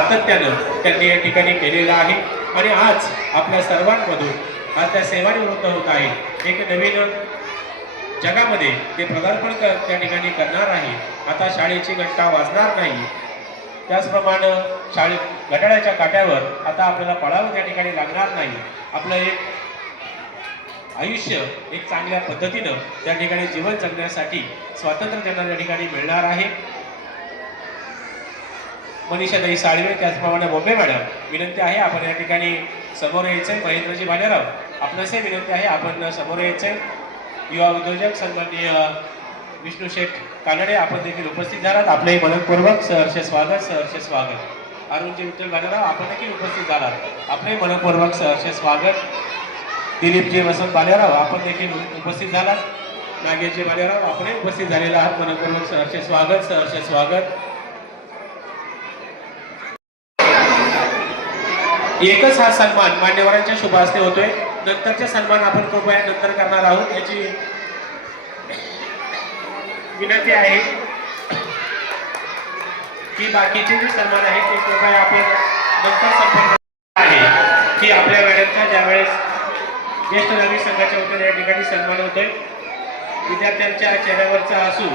सातत्यानं त्यांनी या ठिकाणी केलेलं आहे आणि आज आपल्या सर्वांमधून आज त्या सेवानिवृत्त होत आहेत। एक नवीन जगामध्ये ते पदार्पण त्या ठिकाणी करणार आहे। आता शाळेची घंटा वाजणार नाही, त्याचप्रमाणे शाळेत घड्याळाच्या काट्यावर आता आपल्याला पळावं त्या ठिकाणी लागणार नाही। आपलं एक आयुष्य एक चांगल्या पद्धतीनं त्या ठिकाणी जीवन जगण्यासाठी स्वातंत्र्य त्यांना त्या ठिकाणी मिळणार आहे। मनीषाताई साळवे त्याचप्रमाणे बॉम्बे मॅडम, विनंती आहे आपण या ठिकाणी समोर यायचंय। महेंद्रजी भालेराव आपणासही विनंती आहे आपण समोर यायचंय। युवा उद्योजक सन्माननीय विष्णू शेठ कानडे आपण देखील उपस्थित झालात, आपले मनपूर्वक सहर्ष स्वागत, सहर्ष स्वागत। अरुणजी विठ्ठल भालेराव आपण देखील उपस्थित झालात, आपले मनपूर्वक सहर्ष स्वागत। दिलीपजी वसंत भालेराव आपण देखील उपस्थित झालात, नागेशजी भालेराव आपणही उपस्थित झालेला आहात, मनपूर्वक सहर्ष स्वागत, सहर्ष स्वागत। एकच हा सन्मान मान्यवरांच्या शुभ हस्ते होतोय, नंतरचे सन्मान आपण कृपया नंतर करणार आहोत याची विनंती आहे की बाकीचे जे सन्मान आहेत ते कृपया आपण नंतर संपन्न आहे की आपल्या मॅडमचा ज्यावेळेस ज्येष्ठ नागरिक संघाच्या वतीने या ठिकाणी सन्मान होतोय, विद्यार्थ्यांच्या चेहऱ्यावरचा हसू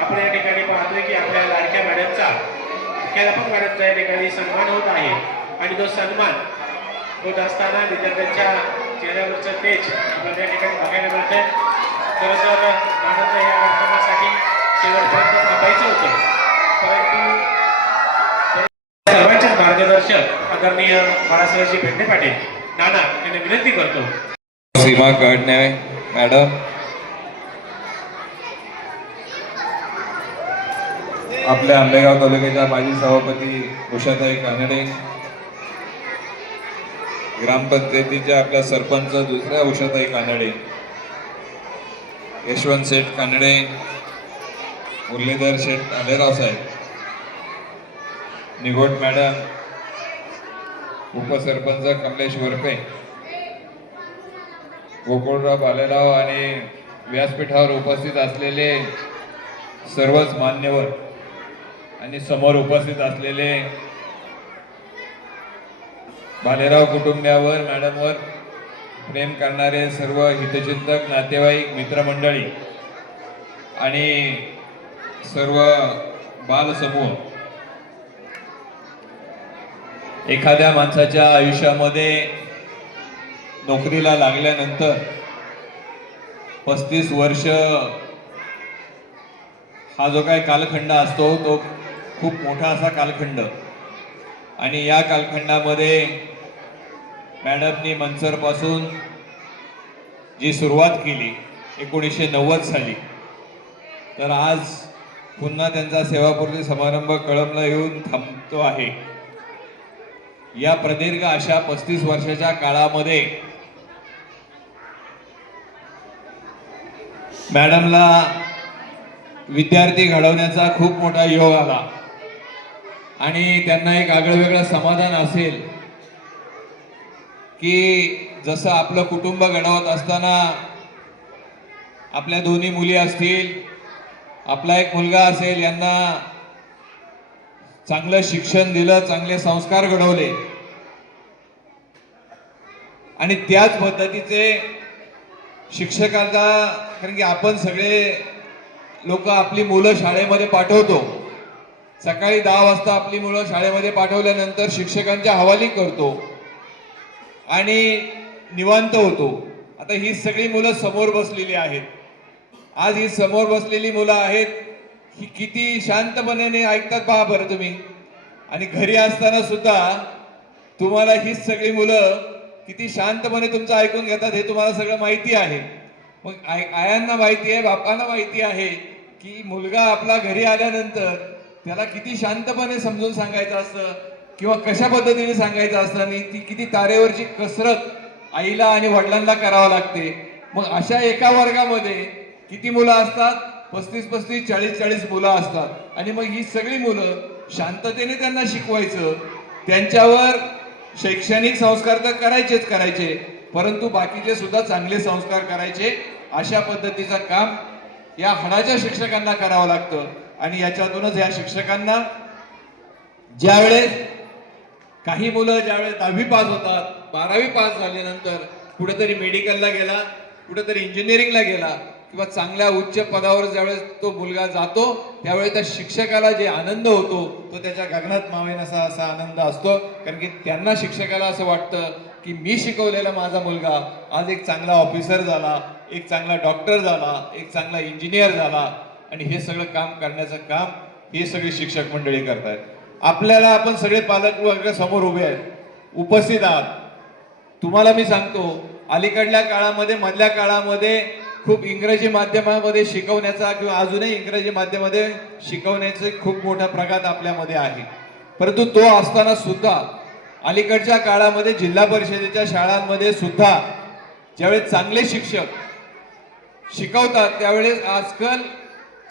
आपण या ठिकाणी पाहतोय की आपल्या लाडक्या मॅडमचा मुख्याध्यापक मॅडमचा या ठिकाणी सन्मान होत आहे आणि तो सन्मान होत असताना विद्यार्थ्यांच्या चेहऱ्यावरचं तेज आपल्याला या ठिकाणी बघायला मिळतंय। खरं तर मॅडमला या कार्यक्रमासाठी शेवटपर्यंत थांबायचं होतं, परंतु सर्वांचे मार्गदर्शक आदरणीय बाळासाहेबजी भेंडे पाटील नाना यांना विनंती करतो। सीमा काढणे मॅडम, आपल्या आंबेगाव तालुक्याच्या माजी सभापती उषाताई कानडे, ग्रामपंचायतीच्या आपल्या सरपंच दुसऱ्या उषाताई कानडे, यशवंत शेठ कानडे, मुरलीधर शेठ भालेराव साहेब, निगोट मॅडम, उपसरपंच कमलेश वरपे, गोकुळराव भालेराव आणि व्यासपीठावर उपस्थित असलेले सर्वच मान्यवर आणि समोर उपस्थित असलेले भालेराव कुटुंबियावर मॅडमवर प्रेम करणारे सर्व हितचिंतक, नातेवाईक, मित्रमंडळी आणि सर्व बालसमूह, एखाद्या माणसाच्या आयुष्यामध्ये नोकरीला लागल्यानंतर 35 वर्ष हा जो काही कालखंड असतो तो खूप मोठा असा कालखंड आणि या कालखंडामध्ये मॅडमनी मनसरपासून जी सुरुवात केली 1990 साली, तर आज पुन्हा त्यांचा सेवापूर्ती समारंभ कळमला येऊन थांबतो आहे। या प्रदीर्घ अशा 35 वर्षाच्या काळामध्ये मॅडमला विद्यार्थी घडवण्याचा खूप मोठा योग आला आणि त्यांना एक आगळं वेगळं समाधान असेल की जसं आपलं कुटुंब घडवत असताना आपल्या दोन्ही मुली असतील, आपला एक मुलगा असेल, यांना चांगलं शिक्षण दिलं, चांगले संस्कार घडवले आणि त्याच पद्धतीचे शिक्षकांचा, कारण की आपण सगळे लोक आपली मुलं शाळेमध्ये पाठवतो, सकाळी 10 वाजता आपली मुलं शाळेमध्ये पाठवल्यानंतर शिक्षकांच्या हवाली करतो आणि निवांत होतो। आता ही सगळी मुलं समोर बसलेली आहेत, आज ही समोर बसलेली मुलं आहेत ही किती शांतपणे ऐकतात पहा बरं तुम्ही, आणि घरी असताना सुद्धा तुम्हाला ही सगळी मुलं किती शांतपणे तुमचं ऐकून घेतात हे तुम्हाला सगळं माहिती आहे। मग आयांना माहिती आहे, बापांना माहिती आहे की मुलगा आपला घरी आल्यानंतर त्याला किती शांतपणे समजून सांगायचं असतं किंवा कशा पद्धतीने सांगायचं असतं आणि ती किती तारेवरची कसरत आईला आणि वडिलांना करावं लागते। मग अशा एका वर्गामध्ये किती मुलं असतात? 35-35, 40-40 मुलं असतात आणि मग ही सगळी मुलं शांततेने त्यांना शिकवायचं, त्यांच्यावर शैक्षणिक संस्कार तर करायचे, परंतु बाकीचे सुद्धा चांगले संस्कार करायचे। अशा पद्धतीचं काम या हाडाच्या शिक्षकांना करावं लागतं आणि याच्यातूनच या शिक्षकांना ज्यावेळेस काही मुलं ज्यावेळेस 10वी पास होतात, 12वी पास झाल्यानंतर कुठेतरी मेडिकलला गेला, कुठेतरी इंजिनिअरिंगला गेला किंवा चांगल्या उच्च पदावर ज्यावेळेस तो मुलगा जातो त्यावेळेस त्या शिक्षकाला जे आनंद होतो तो त्याच्या गगनात मावेन असा आनंद असतो. कारण की त्यांना शिक्षकाला असं वाटतं की मी शिकवलेला माझा मुलगा आज एक चांगला ऑफिसर झाला, एक चांगला डॉक्टर झाला, एक चांगला इंजिनियर झाला. आणि हे सगळं काम करण्याचं काम हे सगळे शिक्षक मंडळी करतायत. आपल्याला आपण सगळे पालक वर्ग समोर उभे आहेत, उपस्थित आहात. तुम्हाला मी सांगतो अलीकडल्या काळामध्ये मधल्या काळामध्ये खूप इंग्रजी माध्यमामध्ये शिकवण्याचा किंवा अजूनही इंग्रजी माध्यमामध्ये शिकवण्याचे खूप मोठा प्रघात आपल्यामध्ये आहे. परंतु तो असताना सुद्धा अलीकडच्या काळामध्ये जिल्हा परिषदेच्या शाळांमध्ये सुद्धा ज्यावेळेस चांगले शिक्षक शिकवतात त्यावेळेस आजकाल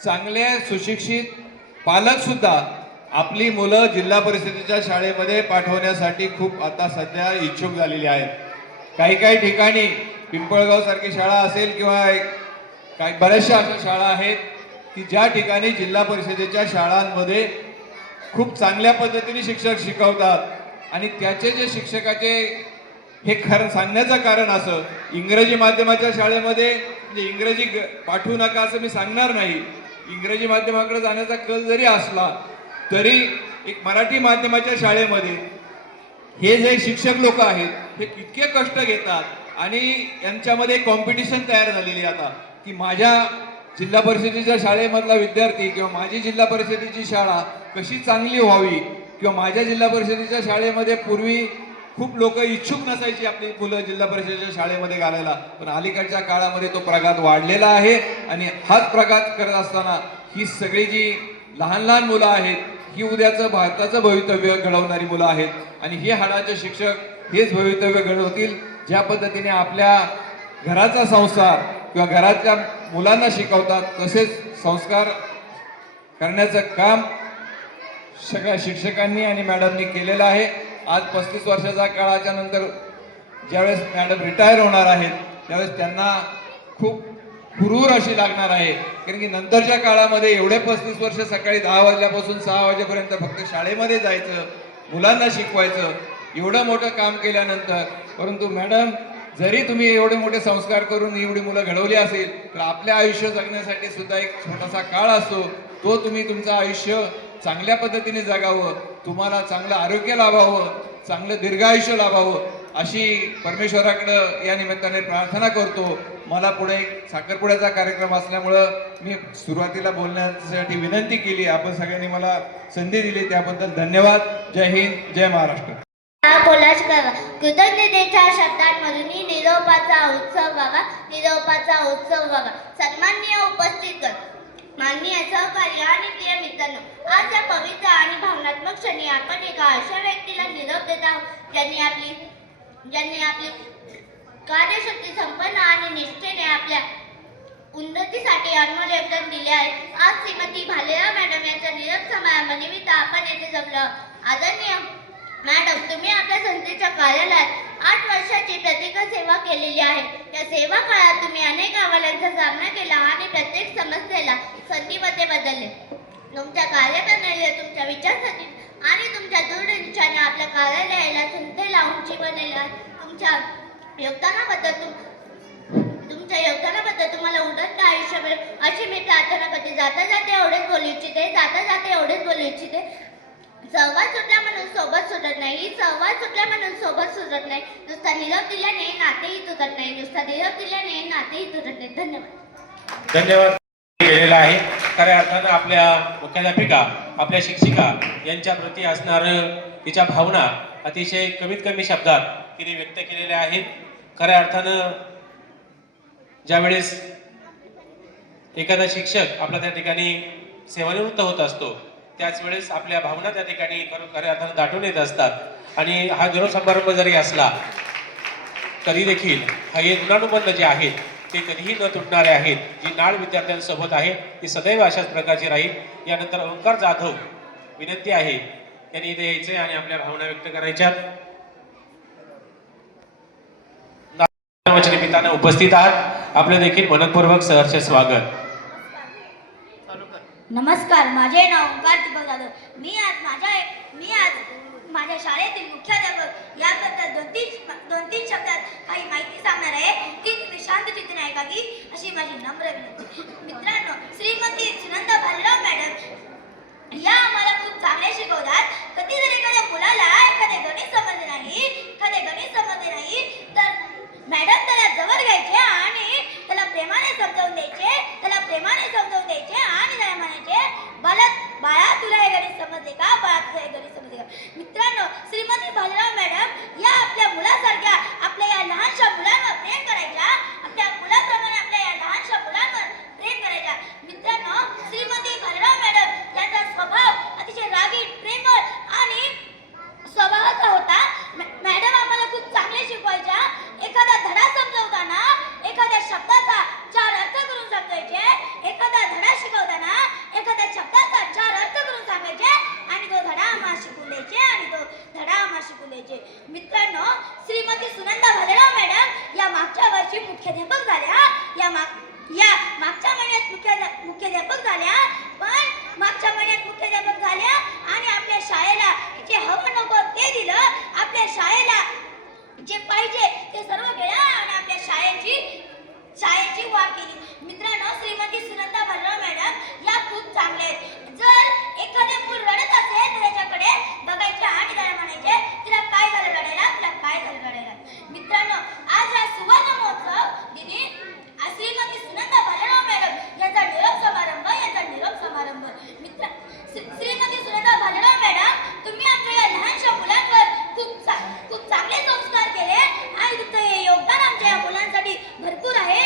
चांगले सुशिक्षित पालक सुद्धा आपली मुलं जिल्हा परिषदेच्या शाळेमध्ये पाठवण्यासाठी खूप आता सध्या इच्छुक झालेली आहेत. काही काही ठिकाणी पिंपळगाव सारखी शाळा असेल किंवा काही बऱ्याचशा अशा शाळा आहेत की ज्या ठिकाणी जिल्हा परिषदेच्या शाळांमध्ये खूप चांगल्या पद्धतीने शिक्षक शिकवतात. आणि त्याचे जे शिक्षकाचे हे खरं सांगण्याचं कारण असं, इंग्रजी माध्यमाच्या शाळेमध्ये म्हणजे इंग्रजी पाठवू नका असं मी सांगणार नाही. इंग्रजी माध्यमाकडे जाण्याचा कल जरी असला तरी एक मराठी माध्यमाच्या शाळेमध्ये हे जे शिक्षक लोक आहेत हे इतके कष्ट घेतात आणि यांच्यामध्ये कॉम्पिटिशन तयार झालेली आता की माझ्या जिल्हा परिषदेच्या शाळेमधला विद्यार्थी किंवा माझी जिल्हा परिषदेची शाळा कशी चांगली व्हावी किंवा माझ्या जिल्हा परिषदेच्या शाळेमध्ये पूर्वी खूप लोक इच्छुक नसायची आपली मुलं जिल्हा परिषदेच्या शाळेमध्ये घालायला, पण अलीकडच्या काळामध्ये तो प्रघात वाढलेला आहे. आणि हाच प्रघात करत असताना ही सगळी जी लहान लहान मुलं आहेत ही उद्याचं भारताचं भवितव्य घडवणारी मुलं आहेत. आणि हे हाडाचे शिक्षक हेच भवितव्य घडवतील ज्या पद्धतीने आपल्या घराचा संसार किंवा घराच्या मुलांना शिकवतात तसेच संस्कार करण्याचं काम सगळ्या शिक्षकांनी आणि मॅडमनी केलेलं आहे. आज 35 वर्षाच्या काळाच्या नंतर ज्यावेळेस मॅडम रिटायर होणार आहेत त्यावेळेस त्यांना खूप हुरूर अशी लागणार आहे. कारण की नंतरच्या काळामध्ये एवढे 35 वर्ष सकाळी 10 वाजल्यापासून 6 वाजेपर्यंत फक्त शाळेमध्ये जायचं, मुलांना शिकवायचं, एवढं मोठं काम केल्यानंतर, परंतु मॅडम जरी तुम्ही एवढे मोठे संस्कार करून एवढी मुलं घडवली असेल तर आपल्या आयुष्य जगण्यासाठी सुद्धा एक छोटासा काळ असतो, तो तुम्ही तुमचं आयुष्य चांगल्या पद्धतीने जगावं, तुम्हाला चांगलं आरोग्य लाभावं, चांगलं दीर्घायुष्य लाभावं अशी परमेश्वराकडं या निमित्ताने प्रार्थना करतो. मला पुढे एक साखरपुड्याचा कार्यक्रम असल्यामुळं मी सुरुवातीला बोलण्यासाठी विनंती केली. आपण सगळ्यांनी मला संधी दिली त्याबद्दल धन्यवाद. जय हिंद, जय महाराष्ट्र. कोलाज करा. कृतज्ञतेच्या शब्दांमधून निरोपाचा उत्सव व्हावा, निरोपाचा उत्सव व्हावा. सन्माननीय उपस्थित माननीय सहकारी आणि प्रिय मित्रांनो, आज या पवित्र आणि भावनात्मक क्षणी आपण एका अशा व्यक्तीला निरोप देत आहोत ज्यांनी आपली कार्यशक्ती संपन्न आणि निष्ठेने आपल्या उन्नतीसाठी अनमोल योगदान दिले आहे. आज श्रीमती भालेराव मॅडम यांच्या निरोप समारंभानिमित्त आपण येथे जमलो. आदरणीय मॅडम, तुम्ही आपल्या संस्थेच्या कार्यालयात 8 वर्षाची प्रतीक सेवा केलेली आहे. या सेवा काळात तुम्ही अनेक आव्हानांचा सामना केला आणि प्रत्येक समस्येला संधीमध्ये बदलले. तुमच्या कार्यप्रणालीला, तुमच्या विचारसरणी आणि तुमच्या दूरदृष्टीने आपल्या कार्यालयाला संस्थेला उंची बनवले आहे. तुमच्या योगदानाबद्दल तुम्हाला उदंड आयुष्य मिळेल अशी मी प्रार्थना करते. जाता जाता एवढेच बोलू इच्छिते. संवाद सुटला म्हणून सोबत सुटत नाही, संवाद सुटला म्हणून सोबत सुटत नाही. नुसता निरोप दिल्याने नातेही तुटत नाही. धन्यवाद केलेला आहे. खऱ्या अर्थानं आपल्या मुख्याध्यापिका, आपल्या शिक्षिका यांच्या प्रती असणार तिच्या भावना अतिशय कमीत कमी शब्दात तिने व्यक्त केलेल्या आहेत. खऱ्या अर्थानं ज्यावेळेस एखादा शिक्षक आपला त्या ठिकाणी सेवानिवृत्त होत असतो त्याच वेळेस आपल्या भावना त्या ठिकाणी खऱ्या अर्थानं दाटून येत असतात. आणि हा निरोप समारंभ जरी असला तरी देखील हे ऋणानुबंध जे आहेत ते कधीही न तुटणारे आहेत. जी नाळ विद्यार्थ्यांसोबत आहे ती सदैव अशाच प्रकारची राहील. यानंतर ओंकार जाधव विनंती आहे त्यांनी इथे यायचे आणि आपल्या भावना व्यक्त करायच्या. निमित्तानं उपस्थित आहात, आपलं देखील मनपूर्वक सहर्ष स्वागत. नमस्कार, माझे नाव ओंकार दीपक जाधव. मी आज माझ्या शाळेतील मुख्याध्यापक याबद्दल दोन तीन शब्दात काही माहिती सांगणार आहे ती तुम्ही शांत चित्ताने ऐका की अशी माझी नम्र विनंती. मित्रांनो, श्रीमती सुनंदा भालेराव मॅडम या आम्हाला खूप चांगले शिकवतात. कधी जर एखाद्या मुलाला एखादे गणित समजले नाही तर मॅडम त्याला जवळ घ्यायचे आणि त्याला प्रेमाने समजावून द्यायचे आणि त्याला म्हणायचे, बाळा तुला हे गणित समजले का? मित्रांनो, श्रीमती भालेराव मॅडम या आपल्या मुलासारख्या आपल्या या लहानशा मुलांवर प्रेम करायच्या, आपल्या मुलाप्रमाणे आपल्या या लहानशा मुलांवर प्रेम करायच्या. मित्रांनो, श्रीमती भालेराव मॅडम यांचा स्वभाव अतिशय रागीट, प्रेमळ आणि स्वभावाचा होता. मॅडम आम्हाला खूप चांगले शिकवायच्या. एखादा धडा समजवताना एखाद्या शब्दाचा 4 अर्थ करून समजायचे, एखादा धडा शिकवताना एखाद्या शब्दाचा 4 अर्थ करून सांगायचे आणि तो धडा आम्हाला शिकवून द्यायचे. मित्रांनो, श्रीमती सुनंदा भालेराव मॅडम या मागच्या वर्षी मुख्याध्यापक झाल्या. या मागच्या महिन्यात मुख्याध्यापक झाल्या आणि आपल्या शाळेला जे हवं नको ते दिलं. आपल्या शाळेला जे पाहिजे ते सर्व केलं आणि आपल्या शाळेची वाढ केली. मित्रांनो, श्रीमती सुनंदा भालेराव मॅडम या खूप चांगल्या आहेत. जर एखादे मूल रडत असेल तर त्याच्याकडे बघायचे आणि त्याला म्हणायचे, तुला काय झालं रडायला? मित्रांनो, आज हा सुवर्ण महोत्सव दिनी श्रीमती सुनंदा भालेराव मॅडम यांचा निरोप समारंभ. श्रीमती सुनंदा भालेराव मॅडम, तुम्ही आपल्या या लहानशा मुलांवर खूप चांगले संस्कार केले आणि तुमचं हे योगदान आमच्या या मुलांसाठी भरपूर आहे.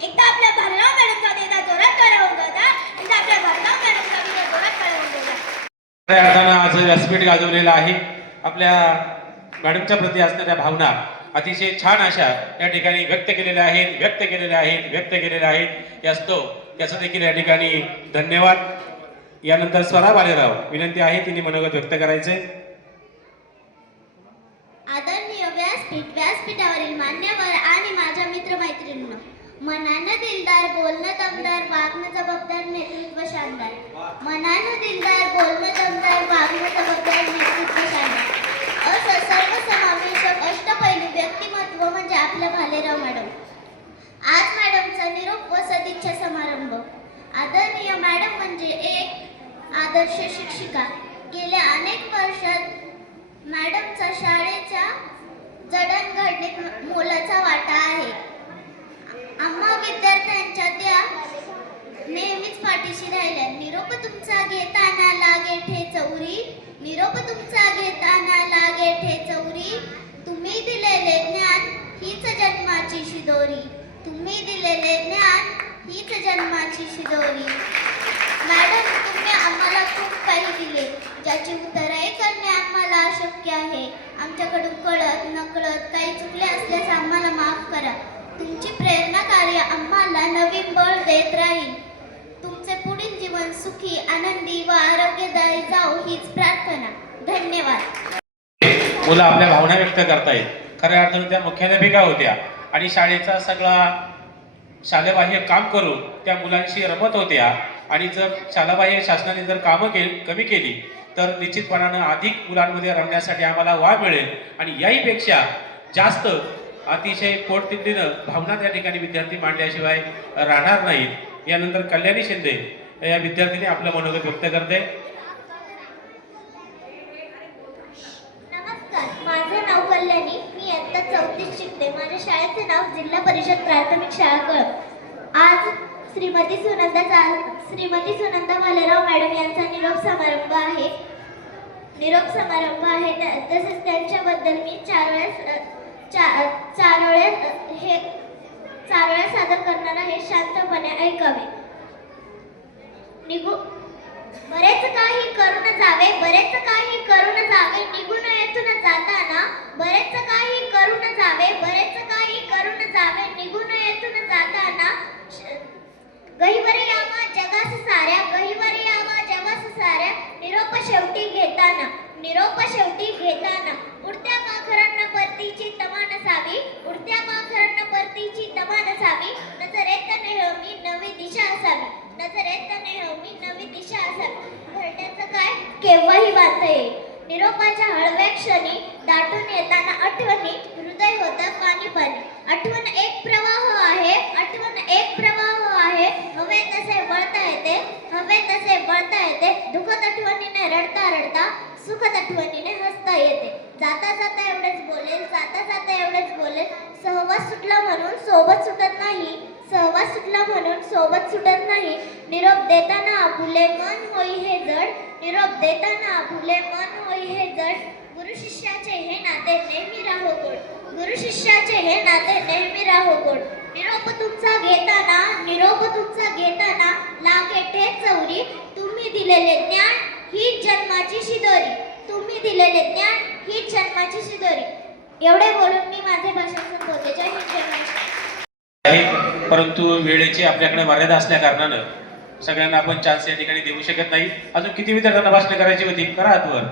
एकदा आपल्या भालेराव मॅडमचा एकदा जोरात टाळ्या होऊन जाता. खऱ्या अर्थानं आज व्यासपीठ गाजवलेलं आहे. आपल्या मॅडमच्या प्रती असणाऱ्या भावना अतिशय छान अशा या ठिकाणी व्यक्त केलेल्या आहेत. त्याचं देखील या ठिकाणी धन्यवाद. यानंतर स्वरा भालेराव विनंती आहे, तिने मनोगत व्यक्त करायचे. आदरणीय व्यासपीठावरील मान्यवर आणि माझ्या मित्रमैत्रिणींनो, मनानं दिलदार, बोलणं दमदार, वागणं जबाबदार, नेतृत्व शानदार. असं सर्वसमावेशक अष्टपैलू व्यक्तिमत्व म्हणजे आपल्या भालेराव मॅडम. आज मॅडमचा निरोप व सदिच्छा समारंभ. आदरणीय मॅडम म्हणजे एक आदर्श शिक्षिका. गेल्या अनेक वर्षात मॅडमचा शाळेच्या जडणघडणीत मोलाचा वाटा आहे. आम्हा विद्यार्थ्यांच्या त्या नेहमीच पाठीशी राहिल्या. निरोप तुमचा घेताना लागे ठेचौरी. तुम्ही दिलेले ज्ञान हीच जन्माची शिदोरी. मॅडम, तुम्ही आम्हाला खूप काही दिले, ज्याची उत्तरे करणे आम्हाला अशक्य आहे. आमच्याकडून कळत नकळत काही चुकले असल्यास आम्हाला माफ करा. तुमची प्रेरणा कार्य आम्हाला नवीन बळ देत राहील. तुमचे पुढील जीवन सुखी, आनंदी व आरोग्यदायी जाओ हीच प्रार्थना. धन्यवाद. मुलं आपल्या भावना व्यक्त करतायत. खऱ्या अर्थानं त्या मुख्याध्यापिका होत्या आणि शाळेचा सगळा शालेबाह्य काम करून त्या मुलांशी रमत होत्या. आणि जर शालाबाह्य शासनाने जर कामं कमी केली तर निश्चितपणानं अधिक मुलांमध्ये रमण्यासाठी आम्हाला वाव मिळेल. आणि याहीपेक्षा जास्त अतिशय पोटतिडकीनं भावना त्या ठिकाणी विद्यार्थी मांडल्याशिवाय राहणार नाहीत. यानंतर कल्याणी शिंदे या विद्यार्थीने आपलं मनोगत व्यक्त करते. नमस्कार, माझे नाव कल्याणी. मी इयत्ता 34 शिकते. माझ्या शाळेचे नाव जिल्हा परिषद प्राथमिक शाळा कळंब. आज श्रीमती सुनंदा भालेराव मॅडम यांचा निरोप समारंभ आहे. तसेच त्यांच्याबद्दल मी चार वेळा सादर करणार आहे. शांतपणे ऐकावे. बरेच काही करून जावे निघून येथून जाताना. गहिवरी यावा जगास साऱ्या. निरोप शेवटी घेताना. उडत्या पाखरांना परतीची तमा नसावी. नजरेत नेहमी नवी दिशा असावी. आठवण एक प्रवाह आहे, आठवण एक प्रवाह आहे. हवे तसे वळता येते, हवे तसे वळता येते. दुखत आठवणीने रडता रडता, सुखत आठवणीने हसता येते. जाता जाता एवढेच बोलेल, जाता जाता एवढेच बोलेल. सहवास सुटला म्हणून सोबत सुटत नाही, सहवास सुटला म्हणून सोबत सुटत नाही. निरोप देताना आपुले मन होई हे जड, निरोप देताना आपुले मन होई हे जड. गुरु शिष्याचे हे नाते नेहमी राहो गोड, गुरु शिष्याचे हे नाते नेहमी राहो गोड. निरोप तुमचा घेताना, निरोप तुमचा घेताना लागे ठेच चौरी. तुम्ही दिलेले ज्ञान हीच जन्माची शिदोरी, तुम्ही दिलेले ज्ञान हीच जन्माची शिदोरी. एवढे बोलून मी माझे भाषण संपवते. जय हिंद, जय महाराष्ट्र. आहे, परंतु वेळेची आपल्याकडे मर्यादा असल्या कारणानं सगळ्यांना आपण चान्स या ठिकाणी देऊ शकत नाही. अजून किती विद्यार्थ्यांना भाषण करायची होती? करा हातवर.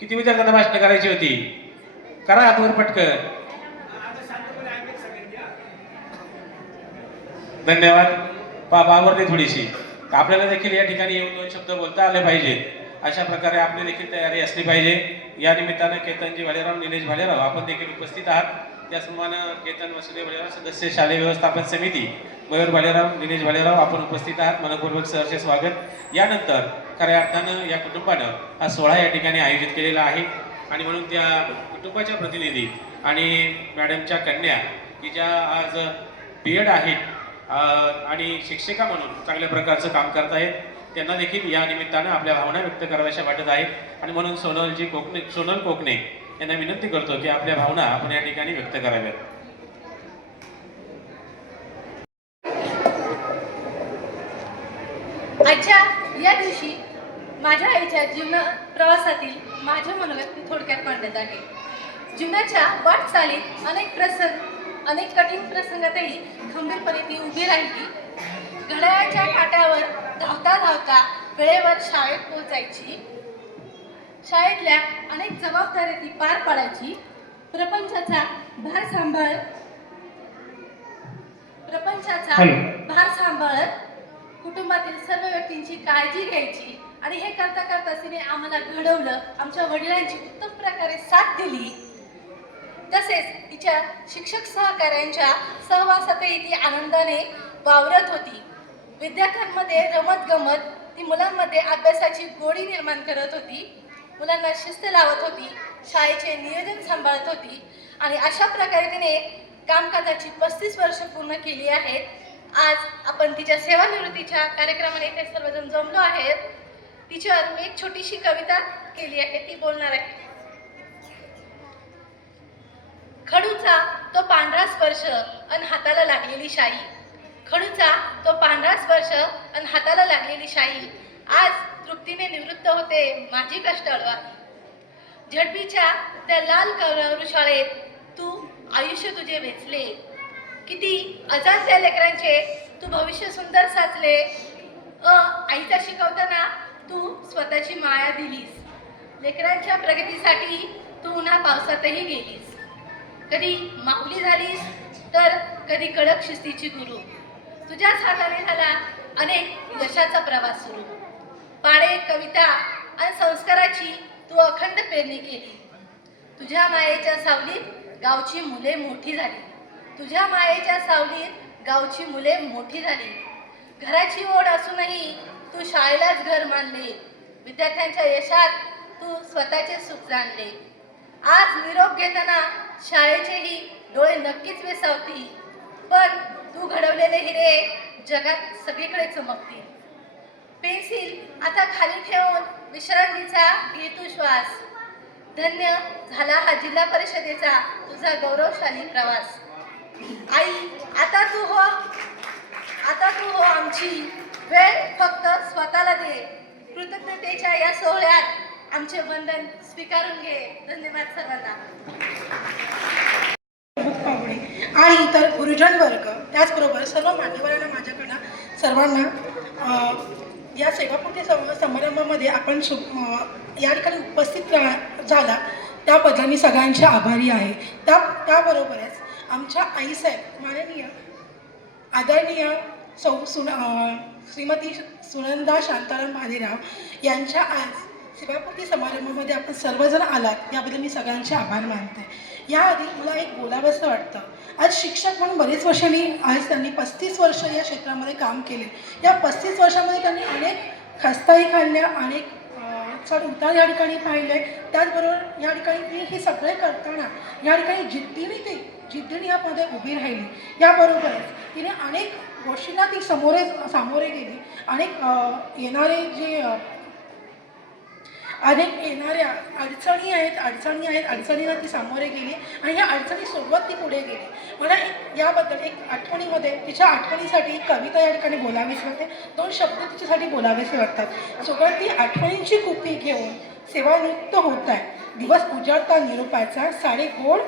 किती विद्यार्थ्यांना भाषण करायची होती? करा हातवर पटकन. धन्यवाद. आवडते थोडीशी. आपल्याला देखील या ठिकाणी येऊन 2 शब्द बोलता आले पाहिजेत. अशा प्रकारे आपली देखील तयारी असली पाहिजे. या निमित्तानं केतनजी भालेराव, निलेश भालेराव आपण देखील उपस्थित आहात. त्याचप्रमाणे केतन वसुदेव भालेराव, सदस्य शालेय व्यवस्थापन समिती, मयूर भालेराव, निलेश भालेराव आपण उपस्थित आहात. मनपूर्वक सहर्ष स्वागत. यानंतर खऱ्या अर्थानं या कुटुंबानं हा सोहळा या ठिकाणी आयोजित केलेला आहे आणि म्हणून त्या कुटुंबाच्या प्रतिनिधी आणि मॅडमच्या कन्या की ज्या आज B.Ed आहेत आणि शिक्षिका म्हणून चांगल्या प्रकारचं काम करत आहेत, त्यांना देखील या निमित्तानं आपल्या भावना व्यक्त कराव्याशा वाटत आहेत आणि म्हणून सोनल कोकणे यांना विनंती करतो की आपल्या भावना आपण या ठिकाणी व्यक्त कराव्यात. आजच्या या दिवशी माझ्या आईच्या जीवन प्रवासातील माझे मनोगत थोडक्यात मांडत आहे. जीवनाच्या वाटचालीत अनेक कठीण प्रसंगातही खंबीरपणे ती उभी राहिली. घड्याळाच्या काट्यावर धावता धावता वेळेवर शाळेत पोहोचायची. शाळेतल्या अनेक जबाबदाऱ्या ती पार पाडायची. प्रपंचाचा भार सांभाळत कुटुंबातील सर्व व्यक्तींची काळजी घ्यायची आणि हे करता करता तिने आम्हाला घडवलं. आमच्या वडिलांची उत्तम प्रकारे साथ दिली. तसेच तिच्या शिक्षक सहकाऱ्यांच्या सहवासातही ती आनंदाने वावरत होती. विद्यार्थ्यांमध्ये रमत गमत ती मुलांमध्ये अभ्यासाची गोडी निर्माण करत होती. मुलांना शिस्त लावत होती. शाळेचे नियोजन सांभाळत होती आणि अशा प्रकारे तिने कामकाजाची 35 वर्ष पूर्ण केली आहेत. आज आपण तिच्या सेवानिवृत्तीच्या कार्यक्रमाने इथे सर्वजण जमलो आहेत. तिच्यावर मी एक छोटीशी कविता केली आहे, ती बोलणार आहे. खडूचा तो पांढरा स्पर्श अन हाताला लागलेली शाई, खडूचा तो पांढरा स्पर्श अन हाताला लागलेली शाई. आज तृप्तीने निवृत्त होते माझी कष्टाळू. झडपीच्या त्या लाल कौरव शाळेत तू आयुष्य तुझे वेचले. किती अजाण त्या लेकरांचे तू भविष्य सुंदर साचले. आईचा शिकवताना तू स्वतःची माया दिलीस. लेकरांच्या प्रगतीसाठी तू उन्हा पावसातही गेलीस. कधी माऊली झालीस तर कधी कडक शिस्तीची गुरु. तुझ्याच हाताने झाला अनेक यशाचा प्रवास सुरू. पाडे, कविता आणि संस्काराची तू अखंड पेरणी केली. तुझ्या मायेच्या सावलीत गावची मुले मोठी झाली. तुझ्या मायेच्या सावलीत गावची मुले मोठी झाली. घराची ओढ असूनही तू शाळेलाच घर मानले. विद्यार्थ्यांच्या यशात तू स्वतःचे सुख जाणले. आज निरोप घेताना शाळेचेही डोळे नक्कीच वेसावतील, पण तू घडवलेले हिरे जगात सगळीकडे चमकतील. पेन्सिल आता खाली ठेवून विश्रांतीचा घे तू श्वास. धन्य झाला हा जिल्हा परिषदेचा तुझा गौरवशाली प्रवास. आई आता तू हो आमची. वेळ फक्त स्वतःला दे. कृतज्ञतेच्या या सोहळ्यात आमचे वंदन स्वीकारून घे. धन्यवाद सर्वांना. आणि इतर गुरुजन वर्ग, त्याचबरोबर सर्व मान्यवरांना माझ्याकडनं सर्वांना या सेवापूर्ती समारंभामध्ये आपण या ठिकाणी उपस्थित झाला त्याबद्दल मी सगळ्यांचे आभारी आहे. त्याबरोबरच आमच्या आईसाहेब माननीय आदरणीय श्रीमती सुनंदा शांताराम भालेराव यांच्या आज सेवापूर्ती समारंभामध्ये आपण सर्वजण आलात याबद्दल मी सगळ्यांचे आभार मानते. याआधी मला एक बोलावंसं वाटतं. आज शिक्षक म्हणून बरेच वर्षांनी आज त्यांनी 35 वर्ष या क्षेत्रामध्ये काम केले. या 35 वर्षामध्ये त्यांनी अनेक खस्ताही खाल्ल्या, अनेक चढ उतार या ठिकाणी पाहिले. त्याचबरोबर या ठिकाणी हे सगळे करताना या ठिकाणी जिद्दीने यामध्ये उभी राहिली. याबरोबरच तिने अनेक गोष्टींना ती सामोरे गेली. अनेक येणाऱ्या अडचणींना ती सामोरे गेली आणि ह्या अडचणीसोबत ती पुढे गेली. मला याबद्दल एक आठवणीमध्ये तिच्या आठवणीसाठी एक कविता या ठिकाणी बोलावीशी वाटते. 2 शब्द तिच्यासाठी बोलावेसे वाटतात. सोबत ती आठवणींची कुपी घेऊन सेवानिवृत्त होत आहे. दिवस उजाडता निरोपाचा सारे गोड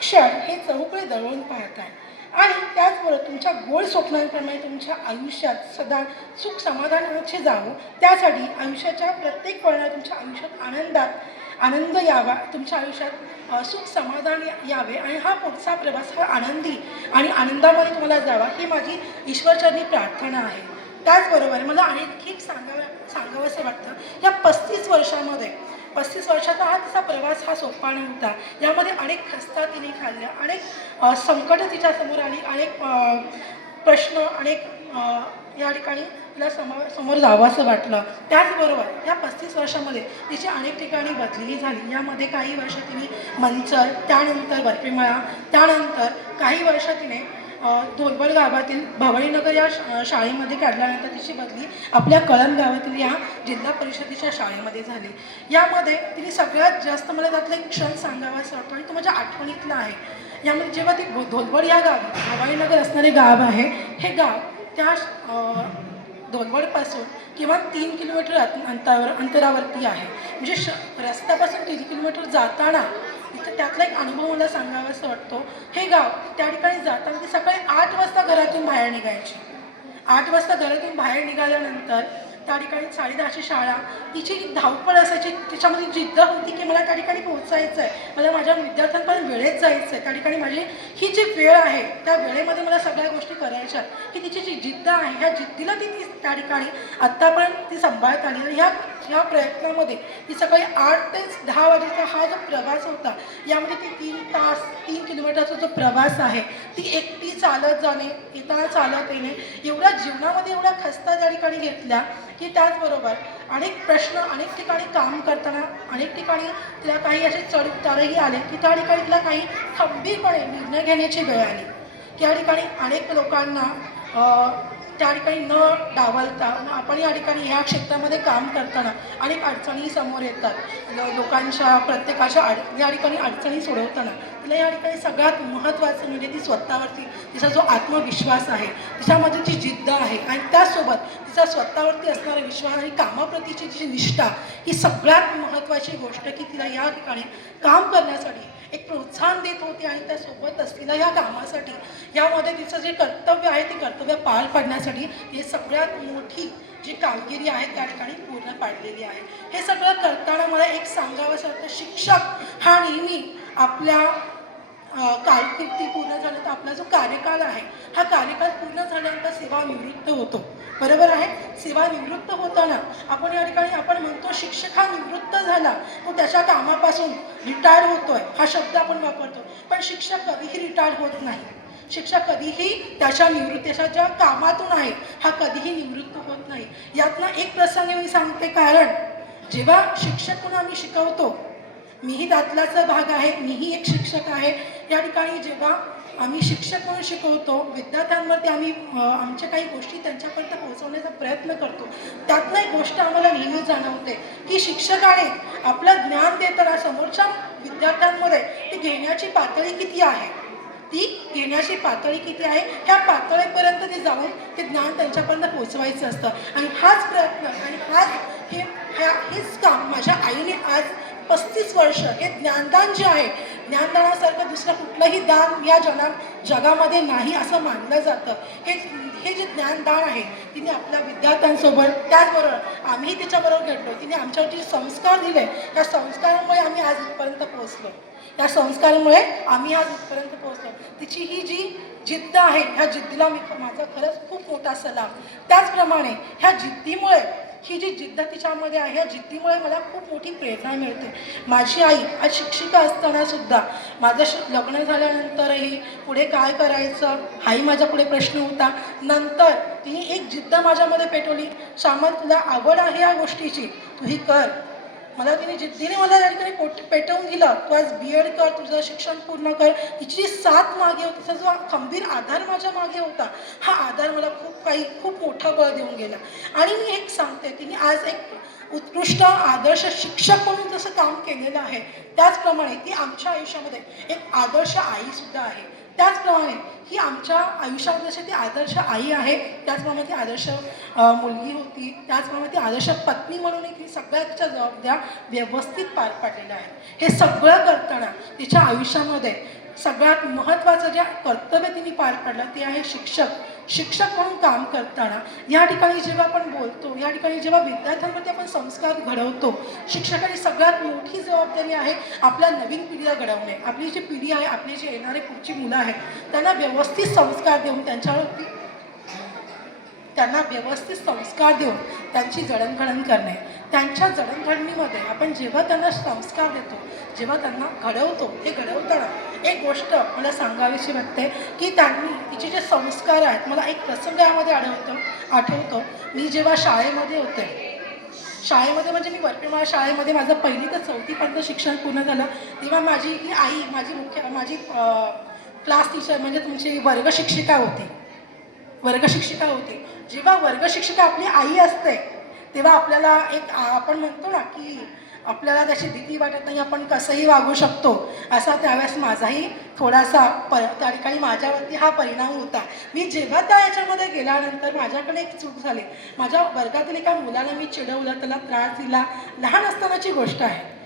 क्षण हे चहूकडे दळून पाहत आहे. आणि त्याचबरोबर तुमच्या गोड स्वप्नांप्रमाणे तुमच्या आयुष्यात सदा सुख समाधानाचे जावं, त्यासाठी आयुष्याच्या प्रत्येक पळाला तुमच्या आयुष्यात आनंद यावा, तुमच्या आयुष्यात सुख समाधान यावे आणि हा पुढचा प्रवास हा आनंदी आणि आनंदामध्ये तुम्हाला जावा ही माझी ईश्वरचरणी प्रार्थना आहे. त्याचबरोबर मला आणखी सांगावंसं वाटतं. या 35 वर्षाचा हा तिचा प्रवास हा सोपा नव्हता. यामध्ये अनेक खस्ता तिने खाल्ल्या, अनेक संकटं तिच्यासमोर आली, अनेक प्रश्न, अनेक या ठिकाणी तिला समोर जावंसं वाटलं. त्याचबरोबर या 35 वर्षामध्ये तिची अनेक ठिकाणी बदली झाली. यामध्ये काही वर्ष तिने मंचर, त्यानंतर बर्फीमळा, त्यानंतर काही वर्ष तिने धोलवड गावातील भवानीनगर या शाळेमध्ये काढल्यानंतर तिची बदली आपल्या कळंब गावातील या जिल्हा परिषदेच्या शाळेमध्ये झाली. यामध्ये तिने सगळ्यात जास्त मला त्यातला एक क्षण सांगावासा वाटतो आणि तो माझ्या आठवणीतला आहे. यामध्ये जेव्हा ती धोलवड या गावी भवानीनगर असणारे गाव आहे, हे गाव त्या धोलवडपासून किमान 3 किलोमीटर अंतरावरती आहे. म्हणजे रस्त्यापासून 3 किलोमीटर जाताना तिथं त्यातला एक अनुभव मला सांगावासा वाटतो. हे गाव त्या ठिकाणी जाताना ती सकाळी 8 वाजता घरातून बाहेर निघायची. 8 वाजता घरातून बाहेर निघाल्यानंतर त्या ठिकाणी 10:30ची शाळा, तिची धावपळ असायची, तिच्यामध्ये जिद्द होती की मला त्या ठिकाणी पोहोचायचं आहे, मला माझ्या विद्यार्थ्यांपर्यंत वेळेत जायचं आहे. त्या ठिकाणी माझी ही जी वेळ आहे त्या वेळेमध्ये मला सगळ्या गोष्टी करायच्या, ही तिची जी जिद्द आहे ह्या जिद्दीला ती त्या ठिकाणी आत्तापर्यंत ती सांभाळत आली. आणि ह्या प्रयत्नामध्ये ती सकाळी 8 ते 10 वाजेचा हा जो प्रवास होता, यामध्ये ती 3 किलोमीटरचा जो प्रवास आहे ती एकटी चालत जाणे, येताना चालत येणे, एवढ्या जीवनामध्ये एवढ्या खस्ता त्या ठिकाणी घेतल्या की त्याचबरोबर अनेक प्रश्न, अनेक ठिकाणी काम करताना अनेक ठिकाणी तिला काही असे चढउतारही आले की त्या ठिकाणी तिला काही खंबीरपणे निर्णय घेण्याची वेळ आली. त्या ठिकाणी अनेक लोकांना त्या ठिकाणी न डावलता आपण या ठिकाणी ह्या क्षेत्रामध्ये काम करताना अनेक अडचणी समोर येतात. लोकांच्या प्रत्येकाच्या या ठिकाणी अडचणी सोडवताना तिला या ठिकाणी सगळ्यात महत्त्वाचं म्हणजे ती स्वतःवरती तिचा जो आत्मविश्वास आहे, तिच्यामध्ये जी जिद्द आहे आणि त्यासोबत तिचा स्वतःवरती असणारा विश्वास आणि कामाप्रतीची जी निष्ठा, ही सगळ्यात महत्त्वाची गोष्ट की तिला या ठिकाणी काम करण्यासाठी एक प्रोत्साहन देत होती. आणि त्यासोबतच तिला या कामासाठी यामध्ये तिचं जे कर्तव्य आहे ते कर्तव्य पार पाडण्यासाठी हे सगळ्यात मोठी जी कामगिरी आहे त्या ठिकाणी पूर्ण पाडलेली आहे. हे सगळं करताना मला एक सांगावंसं वाटतं, शिक्षक हा नेहमी आपल्या कारकिर्दी पूर्ण झालं तर आपला जो कार्यकाळ आहे हा कार्यकाळ पूर्ण झाल्यानंतर सेवानिवृत्त होतो. बरोबर आहे. सेवानिवृत्त होताना आपण या ठिकाणी आपण म्हणतो शिक्षक हा निवृत्त झाला, तो त्याच्या कामापासून रिटायर होतोय हा शब्द आपण वापरतो. पण शिक्षक कधीही रिटायर होत नाही. शिक्षक कधीही त्याच्या ज्या कामातून आहे हा कधीही निवृत्त होत नाही. यातनं एक प्रसंग मी सांगते, कारण जेव्हा शिक्षक म्हणून आम्ही शिकवतो, मीही त्यातलाच भाग आहे, मीही एक शिक्षक आहे. या ठिकाणी जेव्हा आम्ही शिक्षक म्हणून शिकवतो, विद्यार्थ्यांवरती आम्ही आमच्या काही गोष्टी त्यांच्यापर्यंत पोहोचवण्याचा प्रयत्न करतो. त्यातनं एक गोष्ट आम्हाला नेहमी जाणवते की शिक्षकाने आपलं ज्ञान देताना समोरच्या विद्यार्थ्यांमध्ये ती घेण्याची पातळी किती आहे, ह्या पातळीपर्यंत ते जाऊन ते ज्ञान त्यांच्यापर्यंत पोहोचवायचं असतं. आणि हाच प्रयत्न आणि हेच काम माझ्या आईने आज 35 वर्ष हे ज्ञानदान जे आहे, ज्ञानदानासारखं दुसरं कुठलंही दान या जगामध्ये नाही असं मानलं जातं. हे जे ज्ञानदान आहे तिने आपल्या विद्यार्थ्यांसोबत, त्याचबरोबर आम्हीही तिच्याबरोबर घडलो, तिने आमच्यावर जे संस्कार दिले त्या संस्कारामुळे आम्ही आज इथपर्यंत पोहोचलो. तिची ही जी जिद्द आहे ह्या जिद्दीला माझा खरंच खूप मोठा सलाम. त्याचप्रमाणे ह्या जिद्दीमुळे ही जी जिद्द तिच्यामध्ये आहे, या जिद्दीमुळे मला खूप मोठी प्रेरणा मिळते. माझी आई आज शिक्षिका असताना सुद्धा माझं लग्न झाल्यानंतरही पुढे काय करायचं हाही माझ्या पुढे प्रश्न होता. नंतर तिने एक जिद्द माझ्यामध्ये पेटवली, श्यामल तुला आवड आहे या गोष्टीची, तू ही कर. मला तिने जिद्दीने मला या ठिकाणी पेटवून दिलं, तू आज BEd कर, तुझं शिक्षण पूर्ण कर. तिची साथ मागे होती, तिचा जो खंबीर आधार माझ्या मागे होता, हा आधार मला खूप मोठा बळ देऊन गेला. आणि मी एक सांगते, तिने आज एक उत्कृष्ट आदर्श शिक्षक म्हणून जसं काम केलेलं आहे, त्याचप्रमाणे ती आमच्या आयुष्यामध्ये एक आदर्श आईसुद्धा आहे. त्याचप्रमाणे ही आमच्या आयुष्यामध्ये जशी ती आदर्श आई आहे, त्याचप्रमाणे ती आदर्श मुलगी होती, त्याचप्रमाणे ती आदर्श पत्नी म्हणून ती सगळ्याच्या जबाबदाऱ्या व्यवस्थित पार पाडलेल्या आहेत. हे सगळं करताना तिच्या आयुष्यामध्ये सगळ्यात महत्त्वाचं जे कर्तव्य तिने पार पाडलं ते आहे शिक्षक म्हणून काम करताना. या ठिकाणी जेव्हा आपण बोलतो, या ठिकाणी जेव्हा विद्यार्थ्यांमध्ये आपण संस्कार घडवतो, शिक्षकाची सगळ्यात मोठी जबाबदारी आहे आपल्या नवीन पिढीला घडवणे. आपली जी पिढी आहे, आपली जी येणारी पुढची मुलं आहेत, त्यांना व्यवस्थित संस्कार देऊन त्यांची जडणघडण करणे. त्यांच्या जडणघडणीमध्ये आपण जेव्हा त्यांना संस्कार देतो, जेव्हा त्यांना घडवतो, हे घडवताना एक गोष्ट मला सांगावीशी वाटते की तिचे जे संस्कार आहेत, मला एक प्रसंग यामध्ये आठवतो. मी जेव्हा शाळेमध्ये म्हणजे मी वर्पेमाळ शाळेमध्ये माझं 1ली ते 4थीपर्यंत शिक्षण पूर्ण झालं, तेव्हा माझी ही आई माझी क्लास टीचर म्हणजे तुमची वर्गशिक्षिका होती. जेव्हा वर्गशिक्षिका आपली आई असते तेव्हा आपल्याला आपण म्हणतो ना की आपल्याला त्याची भीती वाटत नाही, आपण कसंही वागू शकतो, असा त्यावेळेस माझाही थोडासा त्या ठिकाणी माझ्यावरती हा परिणाम होता. मी जेव्हा त्या याच्यामध्ये गेल्यानंतर माझ्याकडे एक चूक झाली. माझ्या वर्गातील एका मुलाला मी चिडवलं, त्याला त्रास दिला. लहान असतानाची गोष्ट आहे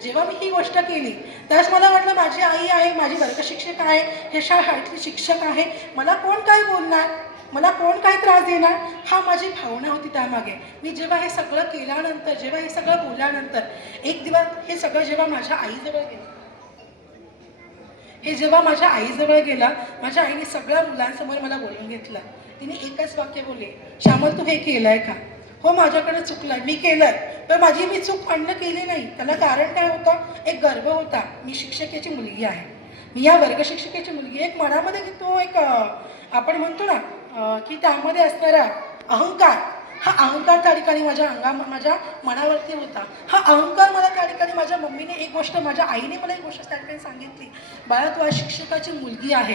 जेव्हा मी ही गोष्ट केली त्यावेळेस मला वाटलं माझी आई आहे, माझी वर्गशिक्षक आहे, हे शाळेतली शिक्षक आहे, मला कोण काय बोलणार, मला कोण काय त्रास देणार, हा माझी भावना होती त्यामागे. मी जेव्हा हे सगळं केल्यानंतर, जेव्हा हे सगळं बोलल्यानंतर एक दिवस हे सगळं जेव्हा माझ्या आईजवळ गेला, माझ्या आईने सगळ्या मुलांसमोर मला बोलून घेतलं. तिने एकच वाक्य बोलले, श्यामल तू हे केलंय का? हो, माझ्याकडे चुकलंय, मी केलंय, पण मी चूक अन्न केली नाही. त्याला कारण काय होतं? एक गर्व होता, मी शिक्षकेची मुलगी आहे, मी या वर्गशिक्षिकेची मुलगी. एक मनामध्ये तो एक आपण म्हणतो ना की त्यामध्ये असणारा अहंकार, हा अहंकार त्या ठिकाणी माझ्या मनावरती होता. हा अहंकार मला त्या ठिकाणी माझ्या मम्मीने माझ्या आईने मला एक गोष्ट त्या ठिकाणी सांगितली, बाळा तू आज शिक्षकाची मुलगी आहे,